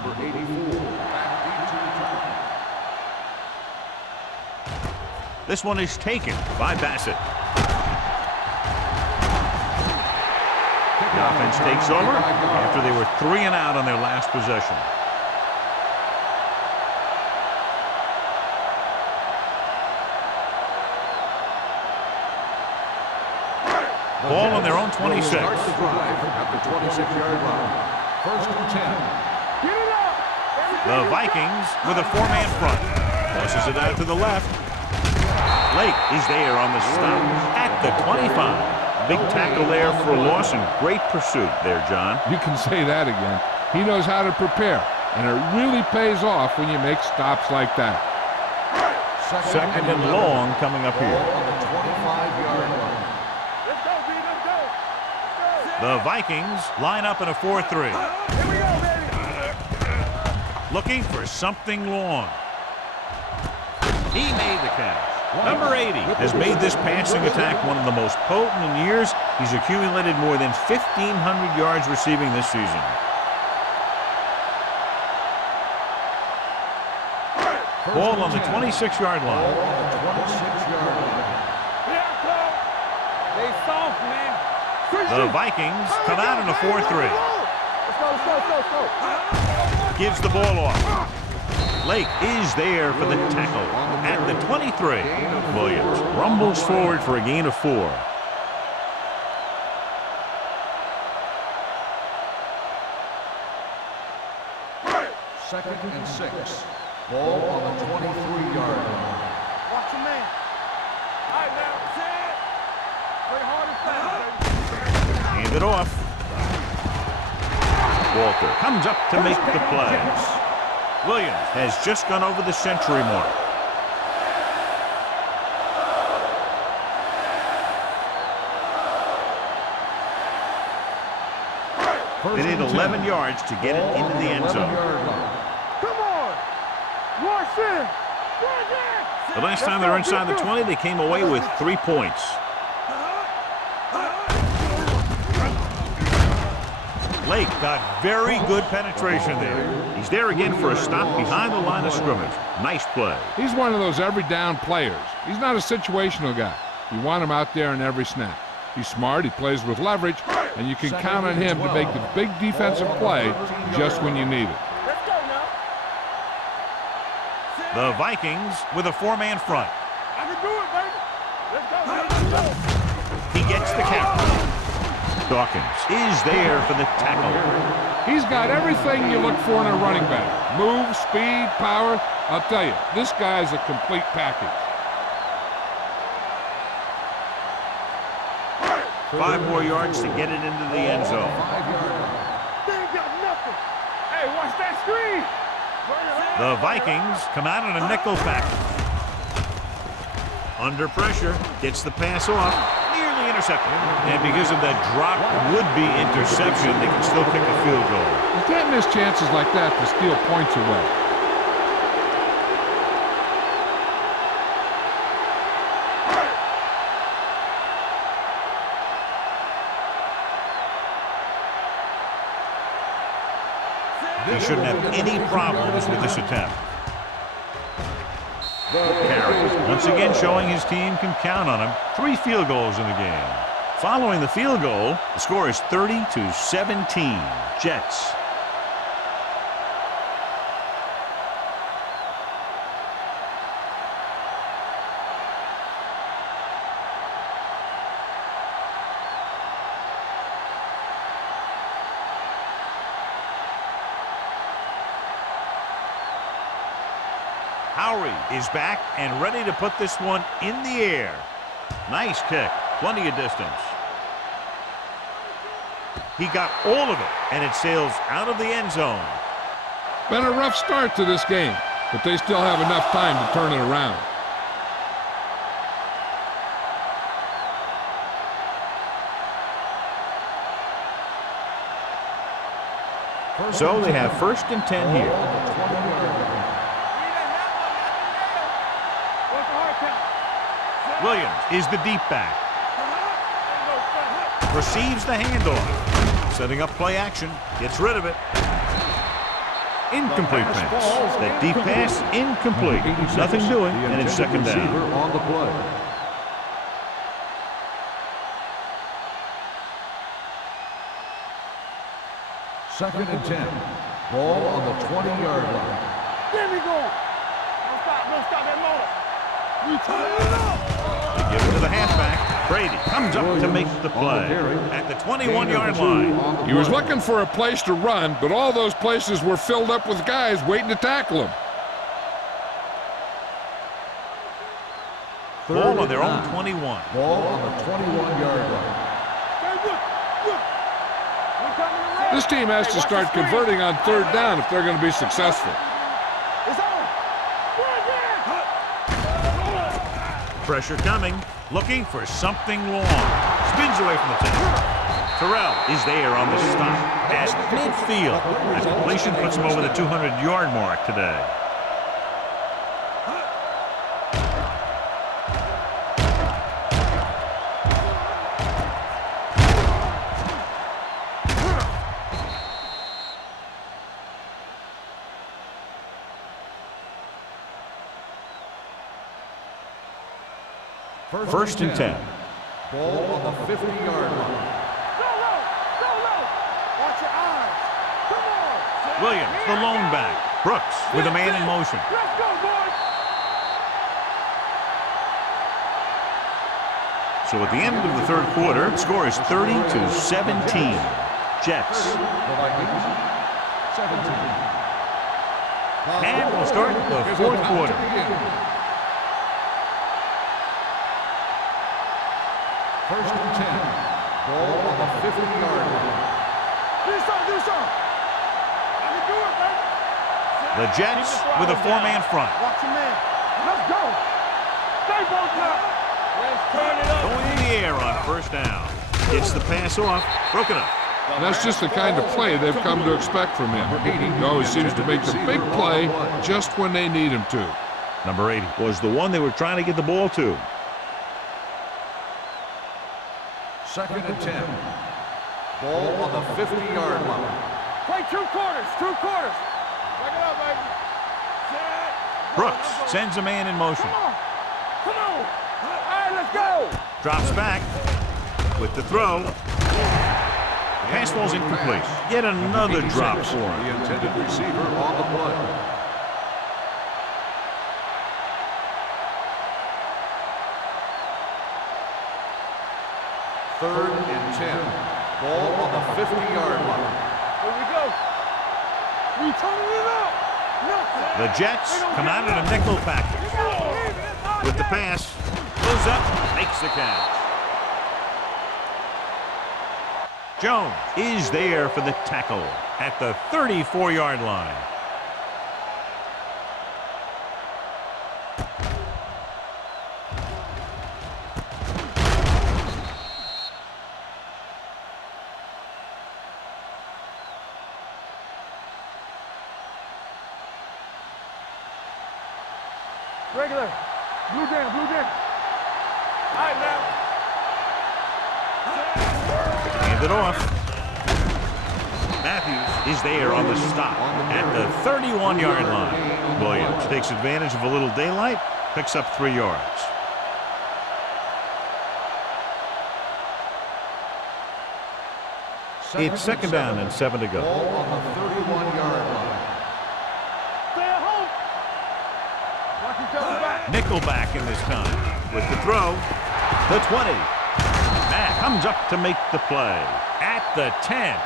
Number 84, back deep to return. This one is taken by Bassett. The offense takes over after they were 3 and out on their last possession. Ball on their own 26. Start the drive at the 26-yard line. First and 10. Get it up. The Vikings with a 4-man front. Tosses it out to the left. Lake is there on the stop at the 25. Big tackle there for a loss and great pursuit there, John. You can say that again. He knows how to prepare, and it really pays off when you make stops like that. Second and long coming up Ball here. on the 25-yard line. Let's go, B. Let's go. Let's go. The Vikings line up in a 4-3. Here we go, baby. Looking for something long. He made the catch. Number 80 has made this passing attack one of the most potent in years. He's accumulated more than 1,500 yards receiving this season. Ball on the 26-yard Ball line. on the 26-yard line. Yeah, come. They soft, man. The Vikings come out in a 4-3. Let's go, let's go, let's go, let's go. Gives the ball off. Lake is there for the tackle at the 23. Williams rumbles forward for a gain of 4. Second and 6. Ball on the 23-yard line. Watch your man. All right, now, that's it. Play hard and fast, baby. Hand it off. Walter comes up to make the play. Williams has just gone over the century mark. They need 11 yards to get it into the end zone. Come on. Rush in. Rush in. The last time they were inside the 20, they came away with 3 points. Lake got very good penetration there. He's there again for a stop behind the line of scrimmage. Nice play. He's one of those every down players. He's not a situational guy. You want him out there in every snap. He's smart, he plays with leverage, and you can count on him to make the big defensive play just when you need it. Let's go now. The Vikings with a 4-man front. I can do it, baby. Let's go, baby. Let's go. He gets the carry. Dawkins is there for the tackle. He's got everything you look for in a running back. Move, speed, power. I'll tell you, this guy's a complete package. 5 more yards to get it into the end zone. They ain't got nothing. Hey, watch that screen. The Vikings come out in a nickel pack. Under pressure, gets the pass off. Nearly intercepted. And because of that drop would-be interception, they can still kick a field goal. You can't miss chances like that to steal points away. He shouldn't have any problems with this attempt. Carries. Once again showing his team can count on him. 3 field goals in the game. Following the field goal, the score is 30-17. Jets. Howery is back and ready to put this one in the air. Nice kick. Plenty of distance. He got all of it, and it sails out of the end zone. Been a rough start to this game, but they still have enough time to turn it around. So they have 1st and 10 here. Williams is the deep back. Receives the handoff. Setting up play action. Gets rid of it. Incomplete pass. That deep pass, incomplete. Nothing doing, and it's 2nd down. On the play. Second and 10. Ball on the 20-yard line. There we go. No stop that motor. We turn it up. They give it to the halfback. Brady comes up to make the play at the 21-yard line. He was looking for a place to run, but all those places were filled up with guys waiting to tackle him. Ball on their own 21. Ball on the 21-yard line. This team has to start converting on 3rd down if they're going to be successful. Pressure coming. Looking for something long. Spins away from the tackle. Terrell is there on the stop at midfield. That completion puts him over the 200-yard mark today. First and 10. Ball on the 50-yard line. Watch your eyes. Come on. Williams, the lone back. Brooks with a man in motion. Let's go, boys. So at the end of the 3rd quarter, the score is 30-17. Jets. The Vikings, 17. And we'll start the 4th quarter. First and 10. Ball on the 50-yard line. Do something. I can do it, baby. The Jets with a 4-man front. Watch your man. Let's go. Stay both now. Let's turn it up. Going in the air on 1st down. Gets the pass off. Broken up. And that's just the kind of play they've come to expect from him. He always seems to make the big play just when they need him to. Number 80 was the one they were trying to get the ball to. Second and 10. Ball on the 50-yard line. Play 2 quarters. Back it up, baby. Set. Brooks sends a man in motion. Come on. All right, let's go. Drops back with the throw. The pass falls incomplete. Yet another drop for him. The intended receiver on the play. Third and 10. Ball on the 50-yard line. Here we go. We turning it up. Nothing. The Jets come out in a nickel package. With the pass, goes up, makes the catch. Jones is there for the tackle at the 34-yard line. Regular. Blue jam, blue jam. All right, now. Hand it off. Matthews is there on the stop at the 31-yard line. Williams takes advantage of a little daylight, picks up 3 yards. It's second down and 7 to go. Ball on the 31-yard line. Stay at home. Watch each other back. Nickelback in this time with the throw. The 20. Mack comes up to make the play at the 10.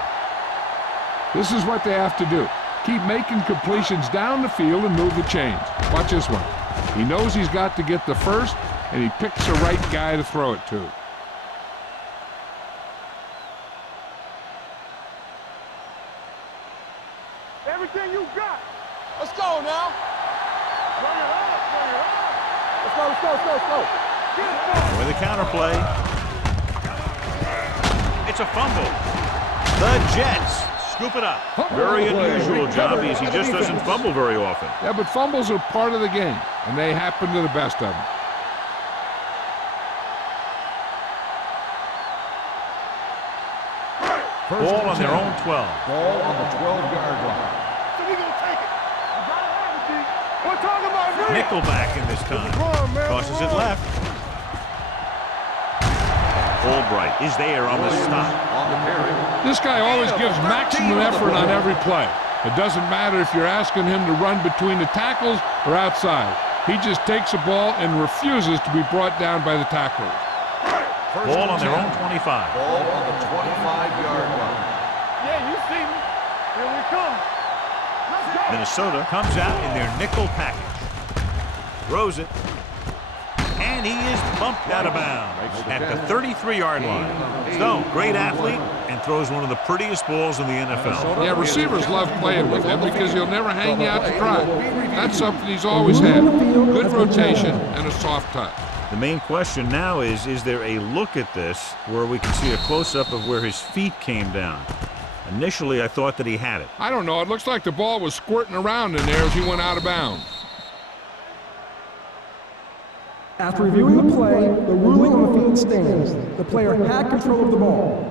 This is what they have to do. Keep making completions down the field and move the chains. Watch this one. He knows he's got to get the first, and he picks the right guy to throw it to. Everything you got. Let's go now. Bring it up, bring it up. Let's go, let's go, let's go, let's go. Get it, ball. With a counter play. It's a fumble. The Jets scoop it up. Very unusual job as he just doesn't fumble very often. Yeah, but fumbles are part of the game, and they happen to the best of them. Ball on their own 12. Ball on the 12-yard line. So we gonna take it. You gotta have it, D. We're talking about me. Nickelback in this time. Run, man. Tosses it left. Albright is there on the stop. On the carry. This guy always gives maximum effort on every play. It doesn't matter if you're asking him to run between the tackles or outside. He just takes the ball and refuses to be brought down by the tacklers. Ball on their own 25. Ball on the 25-yard line. Yeah, you see me. Here we come. Let's go. Minnesota comes out in their nickel package. Throws it. And he is bumped out of bounds at the 33-yard line. Stone, great athlete, and throws one of the prettiest balls in the NFL. Yeah, receivers love playing with him because he'll never hang you out to dry. That's something he's always had. Good rotation and a soft touch. The main question now is there a look at this where we can see a close-up of where his feet came down? Initially, I thought that he had it. I don't know. It looks like the ball was squirting around in there as he went out of bounds. After reviewing the play, the ruling on the field stands. The player had control of the ball.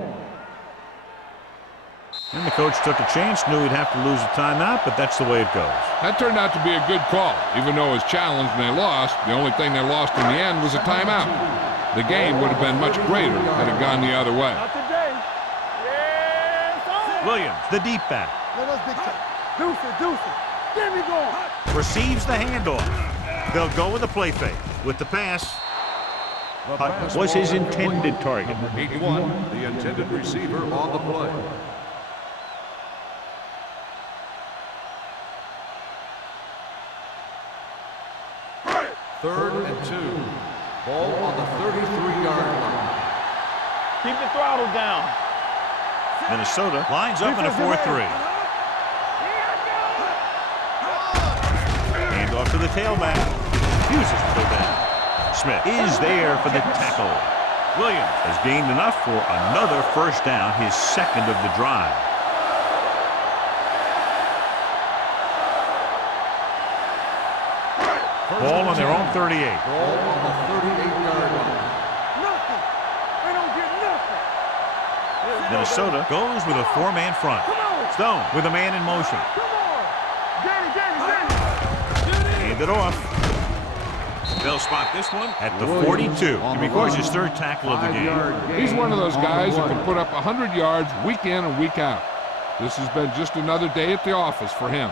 And the coach took a chance, knew he'd have to lose a timeout, but that's the way it goes. That turned out to be a good call. Even though it was challenged and they lost, the only thing they lost in the end was a timeout. The game would have been much greater had it gone the other way. Not today. Yes, sir. Williams, the deep back, Let us big time. Deuce it, deuce it. Get me going. receives the handoff. They'll go with the play fake. With the pass, Hutt was his intended target. 81, the intended receiver on the play. Third and 2. Ball on the 33-yard line. Keep the throttle down. Minnesota lines up in a 4-3. Hand off to the tailback. Refuses to go down. Smith is there for the tackle. Williams has gained enough for another first down, his second of the drive. Ball on their own 38. Ball on the 38-yard line. Nothing. They don't get nothing. Minnesota goes with a 4-man front. Stone with a man in motion. Come on. Get it, get it, get it. Hand it off. They'll spot this one at the 42. And records his third tackle of the game. He's one of those guys who can put up 100 yards week in and week out. This has been just another day at the office for him.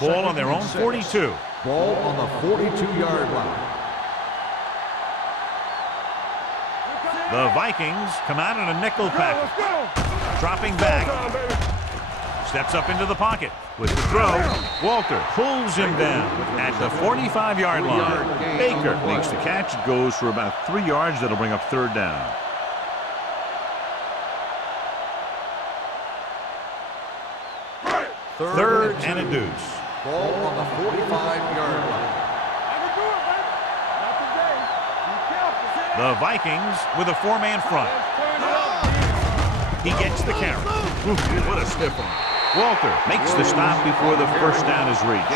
Ball on their own 42. Ball on the 42-yard line. The Vikings come out in a nickel package. Dropping back. Steps up into the pocket. With the throw, Walter pulls him down at the 45-yard line. Baker makes the catch. It goes for about 3 yards. That'll bring up third down. Third and a deuce. Ball on the 45-yard line. I can do it, baby. Not today. Be careful. The Vikings with a 4-man front. Turn it up, He gets the carry. Ooh, what a stiff one. Walter makes the stop before the first down is reached.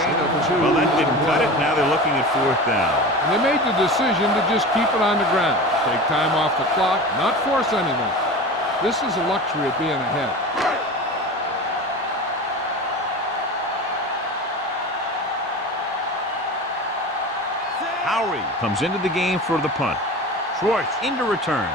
Well, that didn't cut it. Now they're looking at fourth down. They made the decision to just keep it on the ground. Take time off the clock, not force anything. This is a luxury of being ahead. Howery comes into the game for the punt. Schwartz into return.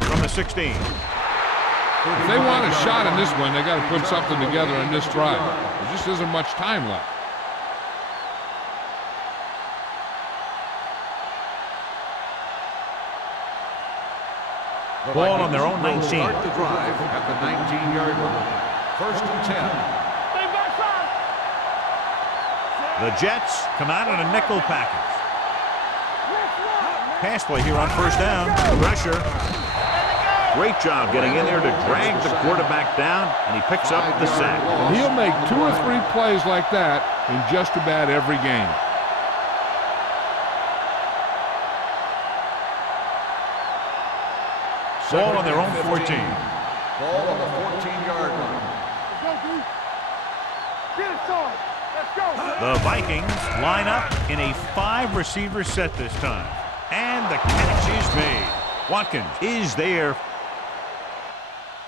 From the 16. If they want a shot in this one, they got to put something together in this drive. There just isn't much time left. Ball on their own 19. Start the drive at the 19-yard line. First and 10. The Jets come out in a nickel package. Pass play here on first down. Pressure. Great job getting in there to drag the quarterback down, and he picks up the sack. He'll make 2 or 3 plays like that in just about every game. Ball on their own 14. Ball on the 14-yard line. The Vikings line up in a 5-receiver set this time. And the catch is made. Watkins is there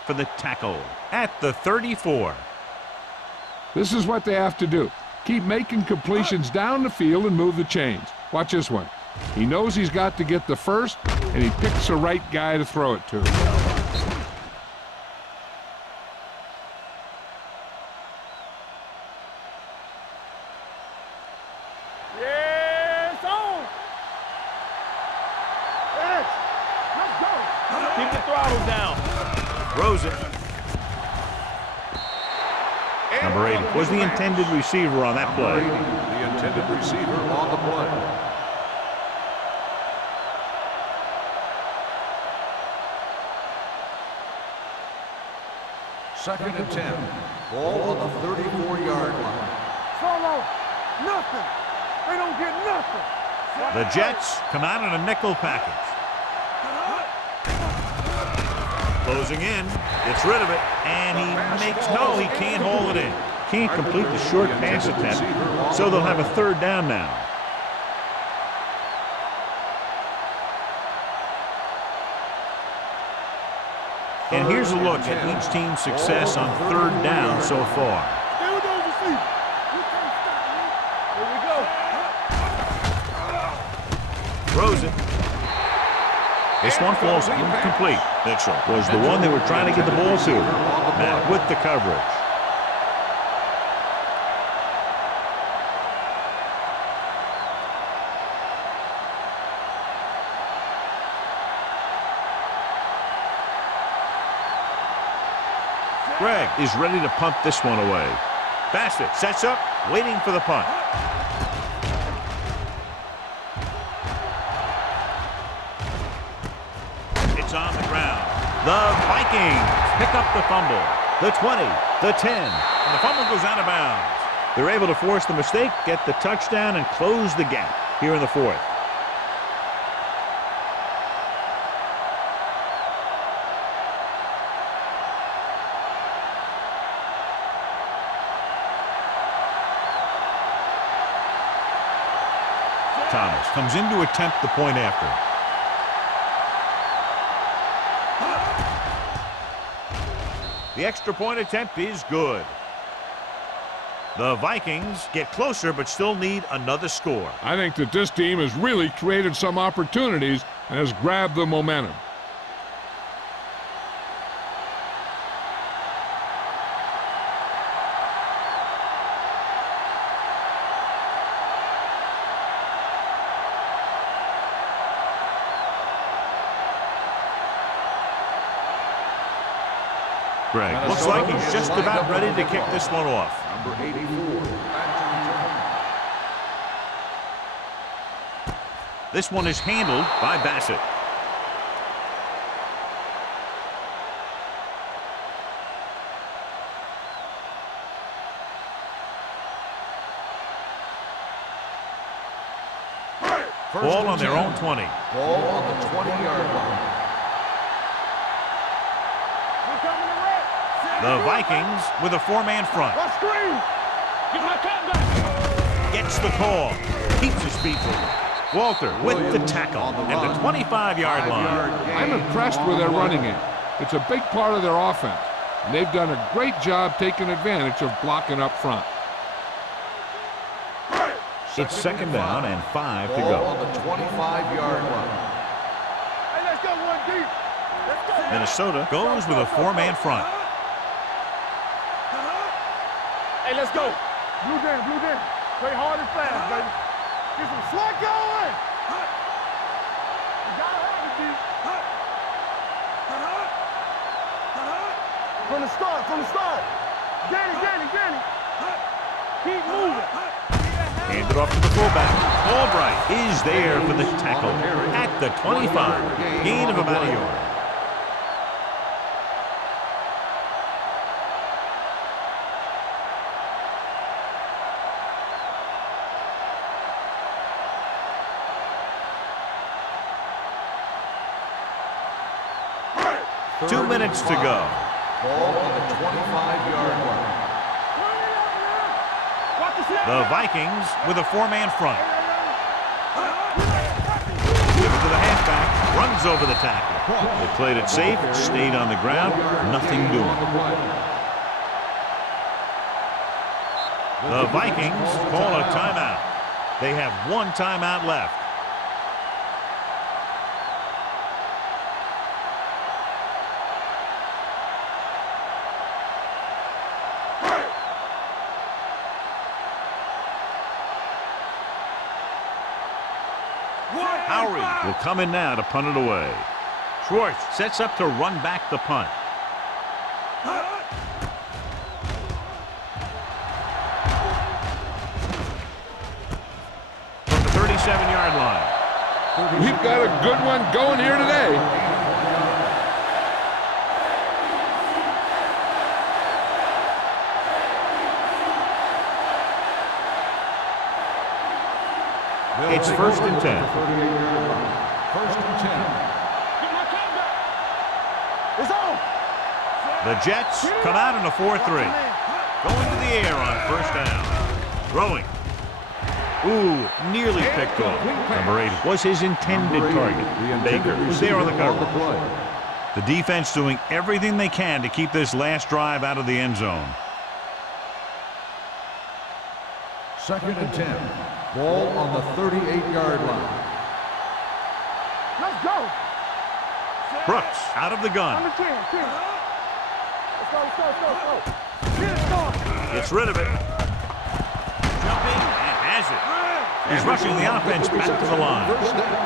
for the tackle at the 34. This is what they have to do. Keep making completions down the field and move the chains. Watch this one. He knows he's got to get the first, and he picks the right guy to throw it to. Yes, on. Yes. Let's go. Keep the throttle down. Throws it. Number 80 was the intended receiver on that play. The intended receiver on the play. Second and 10. Ball on the 34-yard line. Solo. Nothing. They don't get nothing. The Jets come out in a nickel package. Closing in, gets rid of it, and he makes no, he can't hold it in. Can't complete the short pass attempt, so they'll have a third down now. And here's a look at each team's success on third down so far. Stay with those receivers. You can't stop me. Here we go. Throws it. This one falls incomplete. Mitchell was the one they were trying to get the ball to. Matt with the coverage. Greg is ready to punt this one away. Bassett sets up, waiting for the punt. It's on the ground. The Vikings pick up the fumble. The 20, the 10, and the fumble goes out of bounds. They're able to force the mistake, get the touchdown, and close the gap here in the fourth. Thomas comes in to attempt the point after. The extra point attempt is good. The Vikings get closer but still need another score. I think that this team has really created some opportunities and has grabbed the momentum. Greg looks like he's just about ready to kick this one off. Number 84. This one is handled by Bassett. Ball on their own 20. Ball on the 20-yard line. The Vikings with a four-man front. Let's screen. Get my cat back. Gets the call. Keeps his feet moving. Walter with the tackle at the 25-yard line. I'm impressed with their running game. It's a big part of their offense, and they've done a great job taking advantage of blocking up front. It's second down and 5 to Ball go. on the 25-yard line. Hey, let's go one deep. Let's go. Minnesota goes with a four-man front. Hey, let's go. Blue down, blue down. Play hard and fast, baby. Get some sweat going. You gotta have it, D. From the start. Danny. Keep moving. Hand it off to the fullback. Albright is there for the tackle at the 25. Gain of about a yard. Third 2 minutes to and go. 5. Ball on the 25-yard line. The Vikings with a four-man front. Give it to the halfback. Runs over the tackle. They played it safe. Stayed on the ground. Nothing doing. The Vikings call a timeout. They have one timeout left. Howery will come in now to punt it away. Schwartz sets up to run back the punt. From the 37-yard line. We've got a good one going here today. It's first and 10. First and 10. It's on. The Jets come out in a 4-3. Going to the air on first down. Throwing. Ooh, nearly picked off. Number 8 was his intended target. Baker was there on the cover. The defense doing everything they can to keep this last drive out of the end zone. Second and 10. Ball on the 38-yard line. Let's go. Brooks out of the gun. Number 10. Let's go. Get it started. Gets rid of it. Jumping and has it. He's rushing the offense back to the line. First down.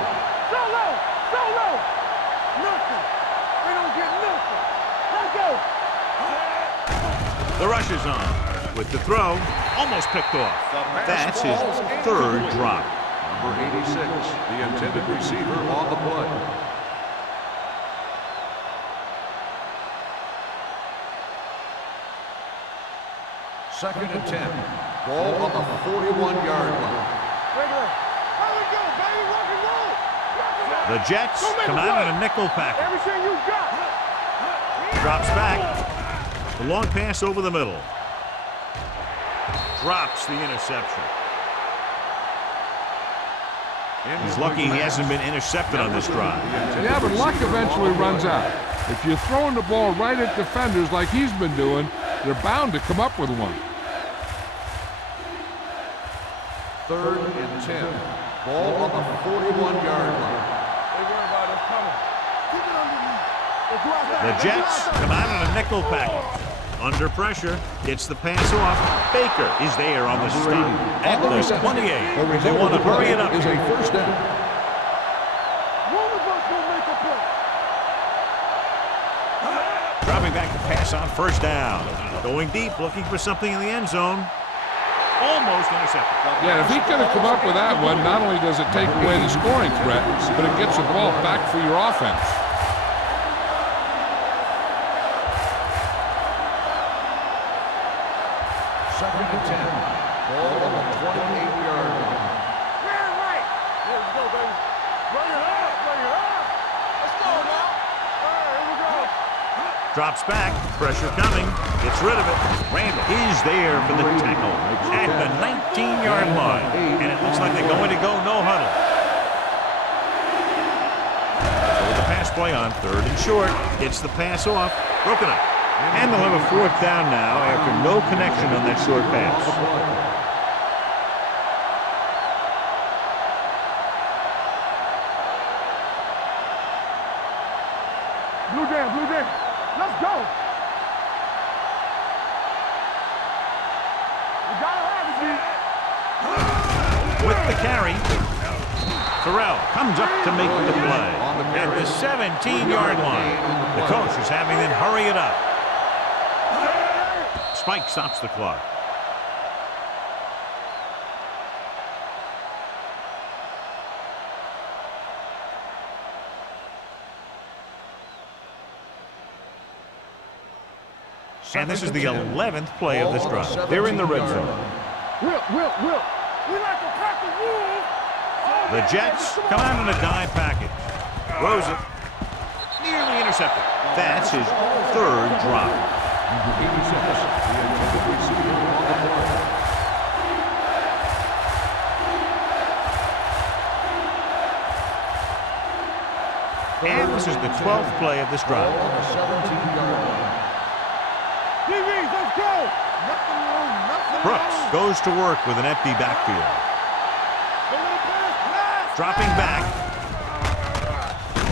So low. Nothing. They don't get nothing. Let's go. The rush is on. With the throw, almost picked off. That's his third drop. Number 86, the intended receiver on the play. Second and 10. Ball on the 41-yard line. Regular. There we go, baby. Rock and roll. The Jets come out in a nickel package. Everything you got. Drops back. The long pass over the middle. Drops the interception. He's lucky he hasn't been intercepted on this drive. Yeah, but luck eventually runs out. If you're throwing the ball right at defenders like he's been doing, they're bound to come up with one. Third and 10. Ball on the 41-yard line. They worry about us coming. Keep it underneath. The Jets come out in a nickel package. Under pressure, gets the pass off. Baker is there on the stop at the 28. They want to hurry it up. Is a first down. One of us will make a play. Dropping back to pass on first down. Going deep, looking for something in the end zone. Almost intercepted. Yeah, if he could have come up with that one, not only does it take away the scoring threat, but it gets the ball back for your offense. Second and 10. Ball on the 28-yard line. Man, right. There we go, baby. Bring it up, bring it up. Let's go now. All right, here we go. Drops back, pressure coming, gets rid of it. Randall is there for the tackle at the 19-yard line. And it looks like they're going to go no huddle. So the pass play on 3rd and short. Gets the pass off, broken up. And they'll have a 4th down now after no connection on that short pass. Blue jam. Let's go. We gotta have it, G. With the carry, Terrell comes up to make the play at the 17-yard line. The coach is having them hurry it up. Spike stops the clock. And this is the 11th play of this drive. They're in the red zone. Will. We like to crack the rules. The Jets come out in a dime package. Throws it. Nearly intercepted. That's his 3rd drop. And this is the 12th play of this drive. DBs, let's go. Brooks goes to work with an empty backfield. Dropping back.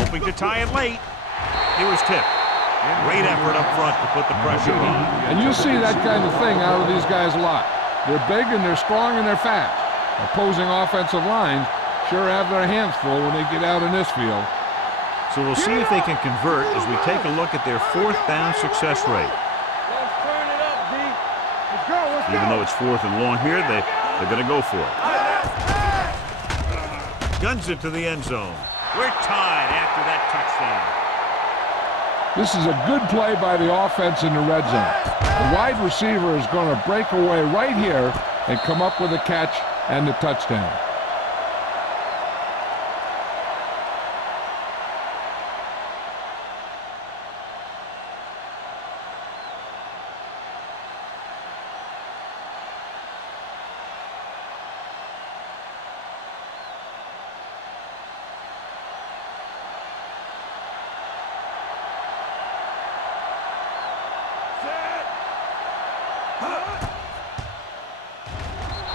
Hoping to tie it late. It was tipped. Great effort up front to put the pressure on. And you see that kind of thing out of they're guys a lot. They're big and they're strong and they're fast. Opposing offensive lines sure have their hands full when they get out in this field. So we'll see if they can convert as we take a look at their 4th down success rate. Even though it's 4th and long here, they're going to go for it. Guns it to the end zone. We're tied after that touchdown. This is a good play by the offense in the red zone. The wide receiver is going to break away right here and come up with a catch and the touchdown.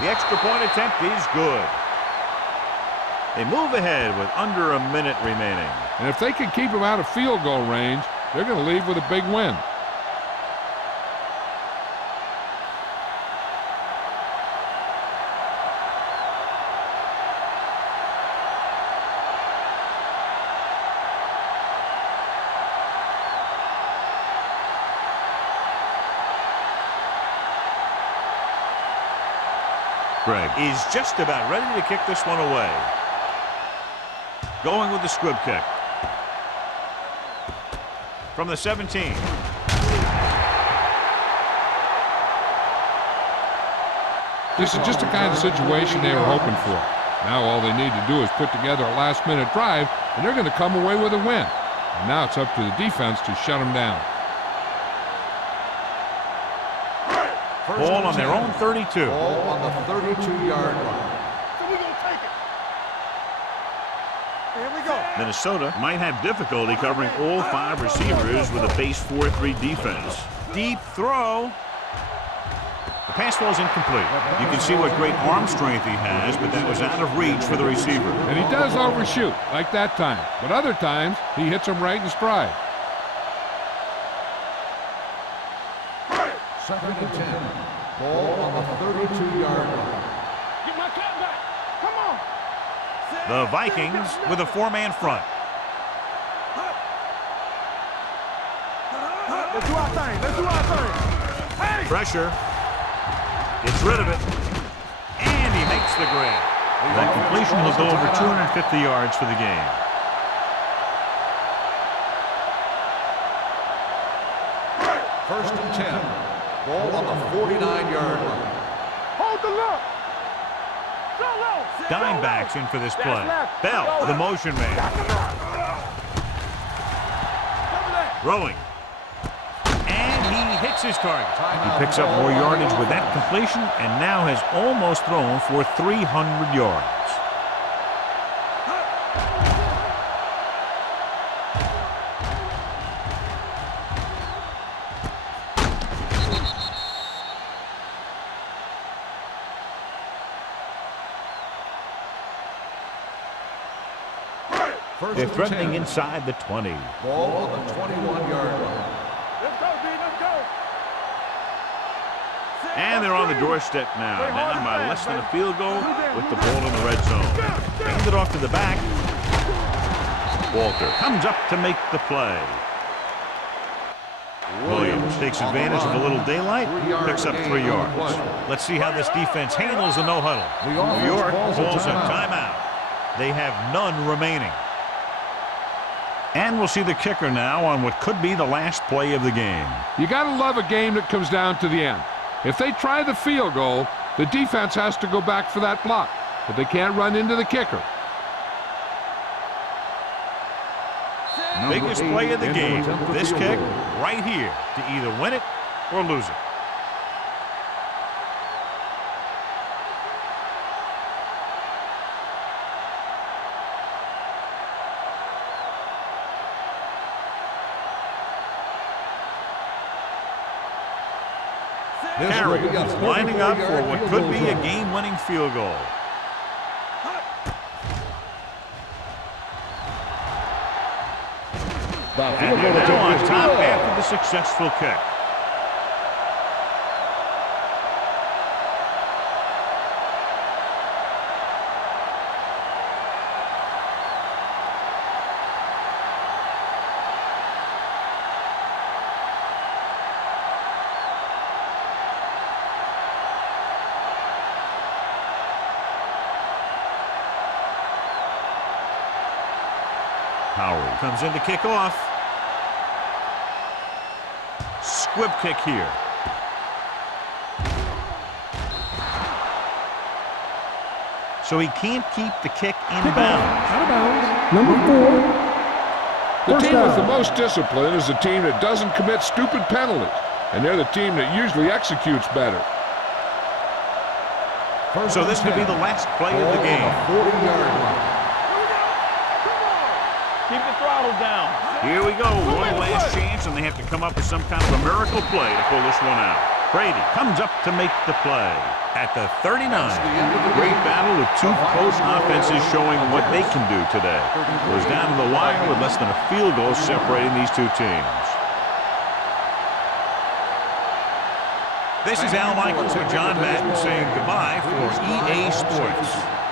The extra point attempt is good. They move ahead with under a minute remaining. And if they can keep him out of field goal range, they're going to leave with a big win. Greg is just about ready to kick this one away. Going with the squib kick. From the 17. This is just the kind of situation they were hoping for. Now all they need to do is put together a last-minute drive, and they're going to come away with a win. And now it's up to the defense to shut them down. Ball on their own 32. Ball on the 32-yard line. So we're going to take it. Here we go. Minnesota might have difficulty covering all 5 receivers with a base 4-3 defense. Deep throw. The pass falls incomplete. You can see what great arm strength he has, but that was out of reach for the receiver. And he does overshoot, like that time. But other times, he hits him right in stride. 2nd and 10. Ball on the 32-yard line. Get my cat back. Come on. The Vikings with a 4-man front. Let's do our thing. Let's do our thing. Hey! Pressure. Gets rid of it. And he makes the grab. That completion will go over 250 yards for the game. First and 10. Ball on the 49-yard line. Hold the look. Dime backs in for this play. Bell, the motion man. Throwing. And he hits his target. He picks up more yardage with that completion and now has almost thrown for 300 yards. They're threatening inside the 20. Ball on the 21-yard line. Let's go, B, let's go. And they're on the doorstep now. Down by less than a field goal with the ball in the red zone. Hand it off to the back. Walter comes up to make the play. Williams takes advantage of a little daylight, picks up 3 yards. Let's see how this defense handles the no-huddle. New York calls a timeout. They have none remaining. And we'll see the kicker now on what could be the last play of the game. You got to love a game that comes down to the end. If they try the field goal, the defense has to go back for that block, but they can't run into the kicker. Biggest play of the game. This kick right here to either win it or lose it. Carey lining up for what could be a game-winning field goal. And they're now on top after the successful kick. Howard comes in to kick off. Squib kick here. So he can't keep the kick in bounds. Out of bounds. Number 4. The team with the most discipline is the team that doesn't commit stupid penalties, and they're the team that usually executes better. So this could be the last play of the game. 40-yard line. Keep the throttle down. Here we go. One last chance, and they have to come up with some kind of a miracle play to pull this one out. Brady comes up to make the play at the 39. Great battle with two close offenses showing what they can do today. Goes down to the wire with less than a field goal separating these two teams. This is Al Michaels and John Madden saying goodbye for EA Sports.